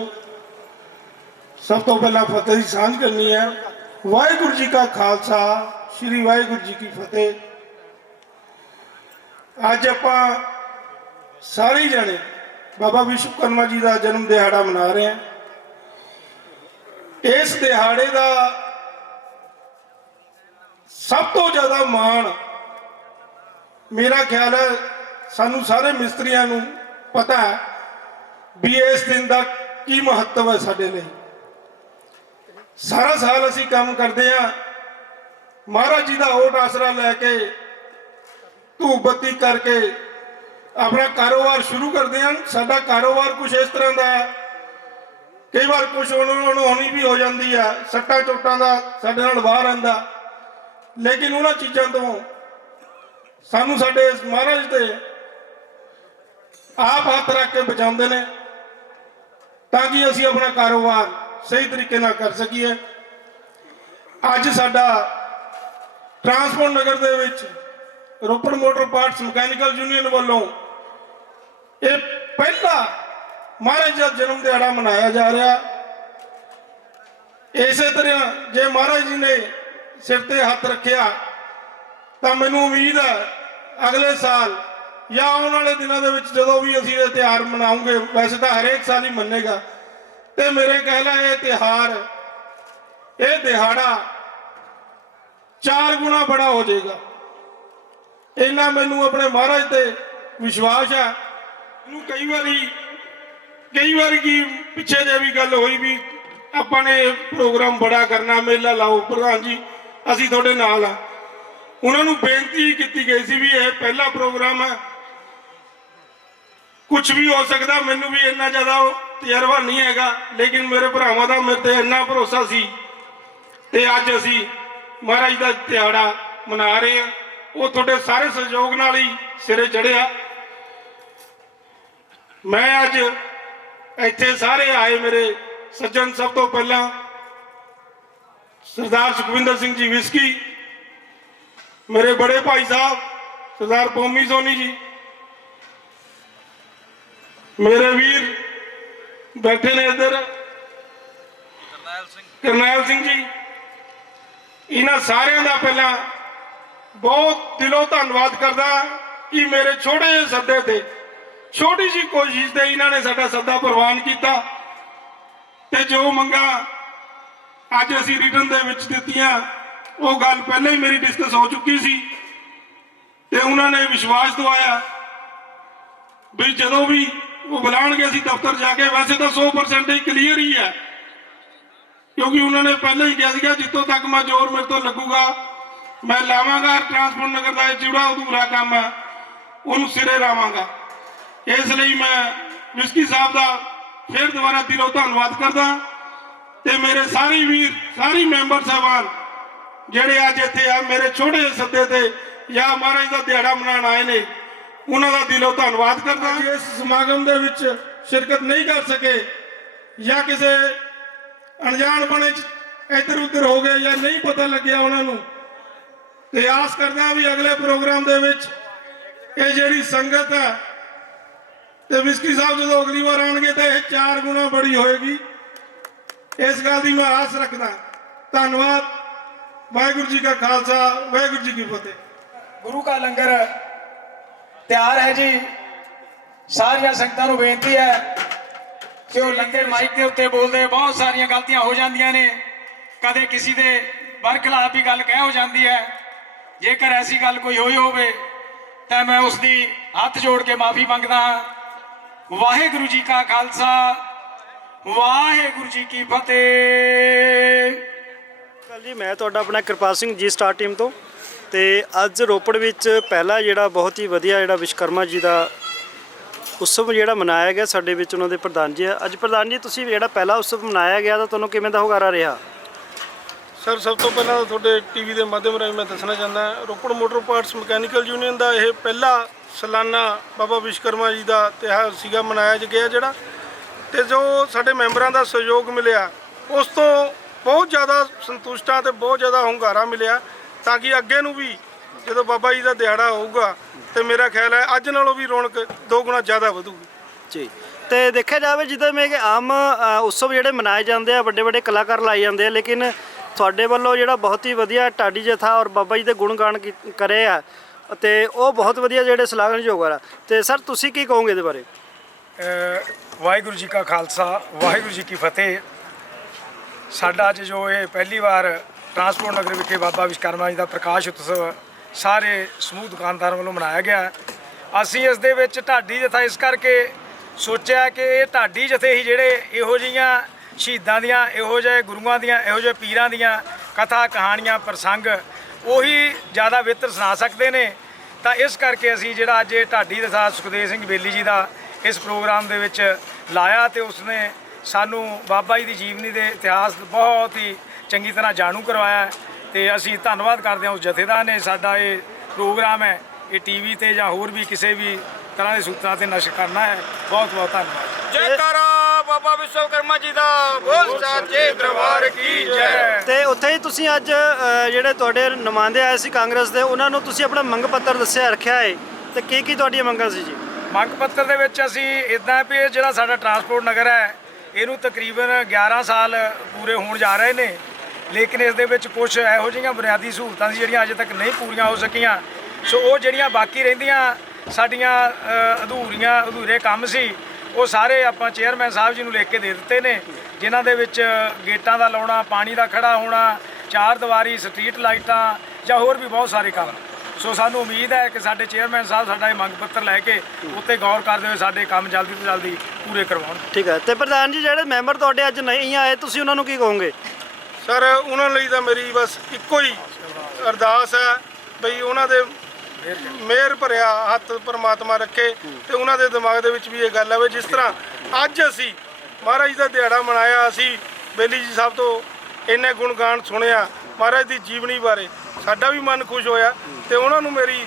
सब तो पहला फतेह की सांझ करनी है। वाहिगुरु जी का खालसा श्री वाहिगुरु जी की फतेह। अज आपां सारे जने बाबा विश्वकर्मा जी का जन्म दिहाड़ा मना रहे हैं। इस दिहाड़े का सब तो ज़्यादा माण मेरा ख्याल है सानू सारे मिस्त्रियां नू पता है भी इस दिन का की महत्व है। साडे लिए सारा साल असी काम करते हैं, महाराज जी का ओट आसरा लैके धूप बत्ती करके अपना कारोबार शुरू करते हैं। साडा कारोबार कुछ इस तरह का है, कई बार कुछ अणहोनी भी हो जाती है, सट्टा चोटा का साडे नाल बाहर आंदा, लेकिन उन्होंने चीज़ों तो सानू साडे महाराज ते आप हाथ रख के बचाते हैं ताकि असी अपना कारोबार सही तरीके नाल कर सकीए। अज साडा ट्रांसपोर्ट नगर दे विच रोपड़ मोटर पार्ट्स मैकेनिकल यूनियन वालों ये पहला महाराज का जन्म दिहाड़ा मनाया जा रहा। इस तरह जे महाराज जी ने सिर ते हथ रखिया तो मैनू उम्मीद है अगले साल या आने वाले दिनों के जो भी असी ये त्यौहार मनाओगे, वैसे तो हरेक साल ही मनेगा, तो मेरे कहला ये त्यौहार ये दिहाड़ा 4 गुना बड़ा हो जाएगा। इन्ना मैनू अपने महाराज से विश्वास है। कई बार की पिछे जे भी गल हुई भी अपने प्रोग्राम बड़ा करना, मेला लाओ, प्रधान जी असी थोड़े नाल आ। उन्होंने बेनती की गई सी भी यह पहला प्रोग्राम है, कुछ भी हो सकता, मैनू भी इन्ना ज़्यादा तजर्बा नहीं है, लेकिन मेरे भरावां दा मेरे ते इन्ना भरोसा सी ते अज असी महाराज का दिहाड़ा मना रहे हैं। वो थोड़े सारे सहयोग नाल ही सिरे चढ़िया। मैं अज इत्थे सारे आए मेरे सज्जन, सब तो पहला सरदार सुखविंदर सिंह जी विस्की, मेरे बड़े भाई साहब सरदार पौमी सोनी जी, मेरे वीर बैठे ने इधर करनैल सिंह जी, इन्होंने सारे का पहला बहुत दिलों धन्यवाद करदा कि मेरे छोटे जे सदे थे, छोटी सी कोशिश से इन्होंने साडा सद्दा प्रवान किया ते जो मंगा अज असी रिटन दे विच दित्तियां वो गल पहले ही मेरी डिस्कस हो चुकी सी ते उन्होंने विश्वास दवाया ਵੀ ਜਦੋਂ ਵੀ ਉਹ ਬੁਲਾਉਣਗੇ ਅਸੀਂ ਦਫ਼ਤਰ ਜਾ ਕੇ, ਵੈਸੇ ਤਾਂ 100% ਹੀ ਕਲੀਅਰ ਹੀ ਹੈ, ਕਿਉਂਕਿ ਉਹਨਾਂ ਨੇ ਪਹਿਲਾਂ ਹੀ ਕਿਹਾ ਸੀਗਾ ਜਿੱਥੋਂ ਤੱਕ ਮੈਂ ਜ਼ੋਰ ਮੇਰੇ ਤੋਂ ਲੱਗੂਗਾ ਮੈਂ ਲਾਵਾਂਗਾ। ਟਰਾਂਸਪੋਰਟ ਨਗਰ ਦਾ ਜਿਹੜਾ ਅਧੂਰਾ ਕੰਮ ਹੈ ਉਹਨੂੰ ਸਿਰੇ ਲਾਵਾਂਗਾ। ਇਸ ਲਈ ਮੈਂ ਵਿਸਕੀ ਸਾਹਿਬ ਦਾ ਫਿਰ ਦੁਬਾਰਾ ਦਿਲੋਂ ਧੰਨਵਾਦ ਕਰਦਾ ਤੇ ਮੇਰੇ ਸਾਰੇ ਵੀਰ ਸਾਰੇ ਮੈਂਬਰ ਸਾਹਿਬਾਨ ਜਿਹੜੇ ਅੱਜ ਇੱਥੇ ਆ ਮੇਰੇ ਛੋਟੇ ਜਿਹੇ ਸੱਦੇ ਤੇ ਜਾਂ ਮਹਾਰਾਜ ਦਾ ਦਿਹਾੜਾ ਮਨਾਉਣ ਆਏ ਨੇ, ਉਹਨਾਂ ਦਾ ਦਿਲੋਂ ਧੰਨਵਾਦ ਕਰਦਾ। ਇਸ ਸਮਾਗਮ ਦੇ ਵਿੱਚ ਸ਼ਿਰਕਤ ਨਹੀਂ ਕਰ ਸਕੇ ਜਾਂ ਕਿਸੇ ਅਣਜਾਣਪਣੇ 'ਚ ਇੱਧਰ ਉੱਧਰ ਹੋ ਗਏ ਜਾਂ ਨਹੀਂ ਪਤਾ ਲੱਗਿਆ ਉਹਨਾਂ ਨੂੰ, ਤੇ ਆਸ ਕਰਦਾ ਵੀ ਅਗਲੇ ਪ੍ਰੋਗਰਾਮ ਦੇ ਵਿੱਚ ਇਹ ਜਿਹੜੀ ਸੰਗਤ ਹੈ ਤੇ ਵਿਸਕੀ ਸਾਹਿਬ ਜਦੋਂ ਅਗਲੀ ਵਾਰ ਆਉਣਗੇ ਤਾਂ ਇਹ 4 ਗੁਣਾ ਬੜੀ ਹੋਏਗੀ। ਇਸ ਗੱਲ ਦੀ ਮੈਂ ਆਸ ਰੱਖਦਾ। ਧੰਨਵਾਦ। ਵਾਹਿਗੁਰੂ ਜੀ ਕਾ ਖਾਲਸਾ, ਵਾਹਿਗੁਰੂ ਜੀ ਕੀ ਫਤਿਹ। ਗੁਰੂ ਕਾ ਲੰਗਰ ਤਿਆਰ ਹੈ ਜੀ। ਸਾਰੀਆਂ ਸੰਗਤਾਂ ਨੂੰ ਬੇਨਤੀ ਹੈ ਕਿ ਉਹ ਲੰਗਰ ਮਾਈਕ ਦੇ ਉੱਤੇ ਬੋਲਦੇ ਬਹੁਤ ਸਾਰੀਆਂ ਗਲਤੀਆਂ ਹੋ ਜਾਂਦੀਆਂ ਨੇ, ਕਦੇ ਕਿਸੇ ਦੇ ਬਰਖਲਾਫ ਵੀ ਗੱਲ ਕਹਿ ਹੋ ਜਾਂਦੀ ਹੈ। ਜੇਕਰ ਐਸੀ ਗੱਲ ਕੋਈ ਹੋਈ ਹੋਵੇ ਤਾਂ ਮੈਂ ਉਸ ਦੀ ਹੱਥ ਜੋੜ ਕੇ ਮਾਫੀ ਮੰਗਦਾ ਹਾਂ। ਵਾਹਿਗੁਰੂ ਜੀ ਕਾ ਖਾਲਸਾ, ਵਾਹਿਗੁਰੂ ਜੀ ਕੀ ਫਤਿਹ। ਜੀ ਮੈਂ ਤੁਹਾਡਾ ਆਪਣਾ ਕਿਰਪਾਲ ਸਿੰਘ ਜੀ ਸਟਾਰ ਟੀਮ ਤੋਂ, ਤੇ ਅੱਜ ਰੋਪੜ ਵਿੱਚ ਪਹਿਲਾ ਜਿਹੜਾ ਬਹੁਤ ਹੀ ਵਧੀਆ ਜਿਹੜਾ ਵਿਸ਼ਵਕਰਮਾ ਜੀ ਦਾ ਉਤਸਵ ਜਿਹੜਾ ਮਨਾਇਆ ਗਿਆ, ਸਾਡੇ ਵਿੱਚ ਉਹਨਾਂ ਦੇ ਪ੍ਰਧਾਨ ਜੀ ਆ। ਅੱਜ ਪ੍ਰਧਾਨ ਜੀ ਤੁਸੀਂ ਜਿਹੜਾ ਪਹਿਲਾ ਉਤਸਵ ਮਨਾਇਆ ਗਿਆ ਤਾਂ ਤੁਹਾਨੂੰ ਕਿਵੇਂ ਦਾ ਹੁੰਗਾਰਾ ਰਿਹਾ? ਸਰ ਸਭ ਤੋਂ ਪਹਿਲਾਂ ਤੁਹਾਡੇ ਟੀਵੀ ਦੇ ਮਾਧਿਅਮ ਰਾਹੀਂ ਮੈਂ ਦੱਸਣਾ ਚਾਹੁੰਦਾ Ropar motor parts mechanical union ਦਾ ਇਹ ਪਹਿਲਾ ਸਾਲਾਨਾ ਬਾਬਾ ਵਿਸ਼ਵਕਰਮਾ ਜੀ ਦਾ ਤਿਉਹਾਰ ਸੀਗਾ ਮਨਾਇਆ ਗਿਆ ਜਿਹੜਾ, ਤੇ ਜੋ ਸਾਡੇ ਮੈਂਬਰਾਂ ਦਾ ਸਹਿਯੋਗ ਮਿਲਿਆ ਉਸ ਤੋਂ ਬਹੁਤ ਜ਼ਿਆਦਾ ਸੰਤੁਸ਼ਟ ਹਾਂ ਤੇ ਬਹੁਤ ਜ਼ਿਆਦਾ ਹੁੰਗਾਰਾ ਮਿਲਿਆ, ਤਾਂ ਕਿ ਅੱਗੇ ਨੂੰ ਵੀ ਜਦੋਂ ਬਾਬਾ ਜੀ ਦਾ ਦਿਹਾੜਾ ਹੋਊਗਾ ਤੇ ਮੇਰਾ ਖਿਆਲ ਹੈ ਅੱਜ ਨਾਲੋਂ ਵੀ ਰੌਣਕ 2 ਗੁਣਾ ਜ਼ਿਆਦਾ ਵਧੂਗੀ ਜੀ। ਤੇ ਦੇਖਿਆ ਜਾਵੇ ਜਿੱਦਾਂ ਮੈਂ ਕਿ ਆਮ ਉਤਸਵ ਜਿਹੜੇ ਮਨਾਏ ਜਾਂਦੇ ਆ, ਵੱਡੇ ਵੱਡੇ ਕਲਾਕਾਰ ਲਾਏ ਜਾਂਦੇ ਆ, ਲੇਕਿਨ ਤੁਹਾਡੇ ਵੱਲੋਂ ਜਿਹੜਾ ਬਹੁਤ ਹੀ ਵਧੀਆ ਢਾਡੀ ਜਥਾ ਔਰ ਬਾਬਾ ਜੀ ਦੇ ਗੁਣਗਾਨ ਕਰੇ ਆ ਅਤੇ ਉਹ ਬਹੁਤ ਵਧੀਆ ਜਿਹੜੇ ਸ਼ਲਾਘਾਯੋਗ ਆ। ਤੇ ਸਰ ਤੁਸੀਂ ਕੀ ਕਹੋਗੇ ਇਹਦੇ ਬਾਰੇ? ਵਾਹਿਗੁਰੂ ਜੀ ਕਾ ਖਾਲਸਾ, ਵਾਹਿਗੁਰੂ ਜੀ ਕੀ ਫਤਿਹ। ਸਾਡਾ ਅੱਜ ਜੋ ਇਹ ਪਹਿਲੀ ਵਾਰ ਟਰਾਂਸਪੋਰਟ ਨਗਰ ਵਿਖੇ ਬਾਬਾ ਵਿਸ਼ਵਕਰਮਾ ਜੀ ਦਾ ਪ੍ਰਕਾਸ਼ ਉਤਸਵ ਸਾਰੇ ਸਮੂਹ ਦੁਕਾਨਦਾਰਾਂ ਵੱਲੋਂ ਮਨਾਇਆ ਗਿਆ। ਅਸੀਂ ਇਸ ਦੇ ਵਿੱਚ ਢਾਡੀ ਜਥਾ ਇਸ ਕਰਕੇ ਸੋਚਿਆ ਕਿ ਇਹ ਢਾਡੀ ਜਥੇ ਹੀ ਜਿਹੜੇ ਇਹੋ ਜਿਹੀਆਂ ਸ਼ਹੀਦਾਂ ਦੀਆਂ, ਇਹੋ ਜਿਹੇ ਗੁਰੂਆਂ ਦੀਆਂ, ਇਹੋ ਜਿਹੇ ਪੀਰਾਂ ਦੀਆਂ ਕਥਾ ਕਹਾਣੀਆਂ ਪ੍ਰਸੰਗ ਉਹੀ ਜ਼ਿਆਦਾ ਬਿਹਤਰ ਸੁਣਾ ਸਕਦੇ ਨੇ। ਤਾਂ ਇਸ ਕਰਕੇ ਅਸੀਂ ਜਿਹੜਾ ਅੱਜ ਇਹ ਢਾਡੀ ਜਥਾ ਸੁਖਦੇਵ ਸਿੰਘ ਬੇਲੀ ਜੀ ਦਾ ਇਸ ਪ੍ਰੋਗਰਾਮ ਦੇ ਵਿੱਚ ਲਾਇਆ, ਤੇ ਉਸਨੇ ਸਾਨੂੰ ਬਾਬਾ ਜੀ ਦੀ ਜੀਵਨੀ ਦੇ ਇਤਿਹਾਸ ਬਹੁਤ ਹੀ ਚੰਗੀ ਤਰ੍ਹਾਂ ਜਾਣੂ ਕਰਵਾਇਆ, ਤੇ ਅਸੀਂ ਧੰਨਵਾਦ ਕਰਦੇ ਹਾਂ ਉਸ ਜਥੇਦਾਰ ਨੇ। ਸਾਡਾ ਇਹ ਪ੍ਰੋਗਰਾਮ ਹੈ ਇਹ ਟੀਵੀ ਤੇ ਜਾਂ ਹੋਰ ਵੀ ਕਿਸੇ ਵੀ ਤਰ੍ਹਾਂ ਦੇ ਸੂਤਰਾਂ ਤੇ ਨਸ਼ਰ ਕਰਨਾ ਹੈ। ਬਹੁਤ ਬਹੁਤ ਧੰਨਵਾਦ। ਜੈਕਾਰਾ ਬਾਬਾ ਵਿਸ਼ਵਕਰਮਾ ਜੀ ਦਾ, ਬੋਲ ਸਾਚੇ ਦਰਬਾਰ ਕੀ ਜੈ। ਤੇ ਉੱਥੇ ਹੀ ਤੁਸੀਂ ਅੱਜ ਜਿਹੜੇ ਤੁਹਾਡੇ ਨੁਮਾਇੰਦੇ ਆਏ ਸੀ ਕਾਂਗਰਸ ਦੇ, ਉਹਨਾਂ ਨੂੰ ਤੁਸੀਂ ਆਪਣਾ ਮੰਗ ਪੱਤਰ ਦੱਸਿਆ ਰੱਖਿਆ ਹੈ, ਤੇ ਕੀ ਤੁਹਾਡੀਆਂ ਮੰਗਾਂ ਸੀ ਜੀ? ਮੰਗ ਪੱਤਰ ਦੇ ਵਿੱਚ ਅਸੀਂ ਇੱਦਾਂ ਵੀ ਇਹ ਜਿਹੜਾ ਸਾਡਾ ਟਰਾਂਸਪੋਰਟ ਨਗਰ ਹੈ ਇਹਨੂੰ ਤਕਰੀਬਨ 11 ਸਾਲ ਪੂਰੇ ਹੋਣ ਜਾ ਰਹੇ ਨੇ, ਲੇਕਿਨ ਇਸ ਦੇ ਵਿੱਚ ਕੁਝ ਇਹੋ ਜਿਹੀਆਂ ਬੁਨਿਆਦੀ ਸਹੂਲਤਾਂ ਸੀ ਜਿਹੜੀਆਂ ਅਜੇ ਤੱਕ ਨਹੀਂ ਪੂਰੀਆਂ ਹੋ ਸਕੀਆਂ। ਸੋ ਉਹ ਜਿਹੜੀਆਂ ਬਾਕੀ ਰਹਿੰਦੀਆਂ ਸਾਡੀਆਂ ਅਧੂਰੇ ਕੰਮ ਸੀ, ਉਹ ਸਾਰੇ ਆਪਾਂ ਚੇਅਰਮੈਨ ਸਾਹਿਬ ਜੀ ਨੂੰ ਲਿਖ ਕੇ ਦੇ ਦਿੱਤੇ ਨੇ, ਜਿਨ੍ਹਾਂ ਦੇ ਵਿੱਚ ਗੇਟਾਂ ਦਾ ਲਾਉਣਾ, ਪਾਣੀ ਦਾ ਖੜਾ ਹੋਣਾ, 4 ਦੀਵਾਰੀ, ਸਟਰੀਟ ਲਾਈਟਾਂ ਜਾਂ ਹੋਰ ਵੀ ਬਹੁਤ ਸਾਰੇ ਕੰਮ। ਸੋ ਸਾਨੂੰ ਉਮੀਦ ਹੈ ਕਿ ਸਾਡੇ ਚੇਅਰਮੈਨ ਸਾਹਿਬ ਸਾਡਾ ਇਹ ਮੰਗ ਪੱਤਰ ਲੈ ਕੇ ਉੱਤੇ ਗੌਰ ਕਰਦੇ ਹੋਏ ਸਾਡੇ ਕੰਮ ਜਲਦੀ ਤੋਂ ਜਲਦੀ ਪੂਰੇ ਕਰਵਾਉਣ। ਠੀਕ ਹੈ। ਤੇ ਪ੍ਰਧਾਨ ਜੀ ਜਿਹੜੇ ਮੈਂਬਰ ਤੁਹਾਡੇ ਅੱਜ ਨਹੀਂ ਆਏ, ਤੁਸੀਂ ਉਹਨਾਂ ਨੂੰ ਕੀ ਕਹੋਗੇ? ਸਰ ਉਹਨਾਂ ਲਈ ਤਾਂ ਮੇਰੀ ਬਸ ਇੱਕੋ ਹੀ ਅਰਦਾਸ ਹੈ ਬਈ ਉਹਨਾਂ ਦੇ ਮਿਹਰ ਭਰਿਆ ਹੱਥ ਪਰਮਾਤਮਾ ਰੱਖੇ, ਤੇ ਉਹਨਾਂ ਦੇ ਦਿਮਾਗ ਦੇ ਵਿੱਚ ਵੀ ਇਹ ਗੱਲ ਆਵੇ ਜਿਸ ਤਰ੍ਹਾਂ ਅੱਜ ਅਸੀਂ ਮਹਾਰਾਜ ਦਾ ਦਿਹਾੜਾ ਮਨਾਇਆ, ਅਸੀਂ ਬੇਲੀ ਜੀ ਸਾਹਿਬ ਤੋਂ ਇੰਨੇ ਗੁਣਗਾਨ ਸੁਣਿਆ ਮਹਾਰਾਜ ਦੀ ਜੀਵਨੀ ਬਾਰੇ, ਸਾਡਾ ਵੀ ਮਨ ਖੁਸ਼ ਹੋਇਆ, ਤੇ ਉਹਨਾਂ ਨੂੰ ਮੇਰੀ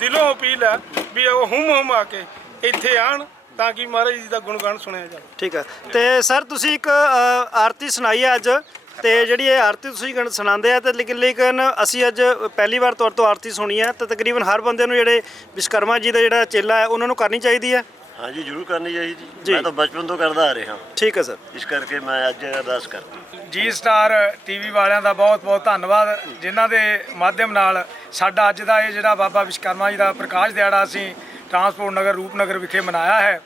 ਦਿਲੋਂ ਅਪੀਲ ਹੈ ਵੀ ਉਹ ਹੁਮ ਆ ਕੇ ਇੱਥੇ ਆਣ ਤਾਂ ਕਿ ਮਹਾਰਾਜ ਜੀ ਦਾ ਗੁਣਗਾਨ ਸੁਣਿਆ ਜਾਵੇ। ਠੀਕ ਹੈ। ਤੇ ਸਰ ਤੁਸੀਂ ਇੱਕ ਆਰਤੀ ਸੁਣਾਈ ਹੈ ਅੱਜ, ਤੇ ਜਿਹੜੀ ਇਹ ਆਰਤੀ ਤੁਸੀਂ ਸੁਣਾਉਂਦੇ ਆ, ਤੇ ਲੇਕਿਨ ਅਸੀਂ ਅੱਜ ਪਹਿਲੀ ਵਾਰ ਤੁਹਾਡੇ ਤੋਂ ਆਰਤੀ ਸੁਣੀ ਹੈ, ਤਾਂ ਤਕਰੀਬਨ ਹਰ ਬੰਦੇ ਨੂੰ ਜਿਹੜੇ ਵਿਸ਼ਵਕਰਮਾ ਜੀ ਦਾ ਜਿਹੜਾ ਚੇਲਾ ਹੈ ਉਹਨਾਂ ਨੂੰ ਕਰਨੀ ਚਾਹੀਦੀ ਹੈ। हाँ जी जरूर करनी चाहिए जी, मैं तो बचपन तो करता आ रहा। ਠੀਕ ਹੈ ਸਰ। इस करके मैं अज अरदास करती। ਜੀ ਸਟਾਰ ਟੀਵੀ ਵਾਲਿਆਂ ਦਾ ਬਹੁਤ ਬਹੁਤ ਧੰਨਵਾਦ, ਜਿਨ੍ਹਾਂ ਦੇ ਮਾਧਿਅਮ ਨਾਲ ਸਾਡਾ ਅੱਜ ਦਾ ਇਹ ਜਿਹੜਾ ਬਾਬਾ ਵਿਸ਼ਵਕਰਮਾ ਜੀ ਦਾ ਪ੍ਰਕਾਸ਼ ਦਿਹਾੜਾ ਅਸੀਂ ਟਰਾਂਸਪੋਰਟ ਨਗਰ ਰੂਪਨਗਰ ਵਿਖੇ ਮਨਾਇਆ ਹੈ,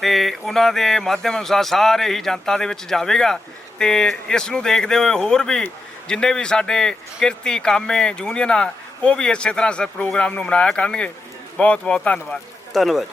ਤੇ ਉਹਨਾਂ ਦੇ ਮਾਧਿਅਮ ਅਨੁਸਾਰ ਸਾਰੇ ਹੀ ਜਨਤਾ ਦੇ ਵਿੱਚ ਜਾਵੇਗਾ, ਤੇ ਇਸ ਨੂੰ ਦੇਖਦੇ ਹੋਏ ਹੋਰ ਵੀ ਜਿੰਨੇ ਵੀ ਸਾਡੇ ਕਿਰਤੀ ਕਾਮੇ ਯੂਨੀਅਨਾਂ ਉਹ ਵੀ ਇਸੇ ਤਰ੍ਹਾਂ ਪ੍ਰੋਗਰਾਮ ਨੂੰ ਮਨਾਇਆ ਕਰਨਗੇ। ਬਹੁਤ ਬਹੁਤ ਧੰਨਵਾਦ। ਧੰਨਵਾਦ।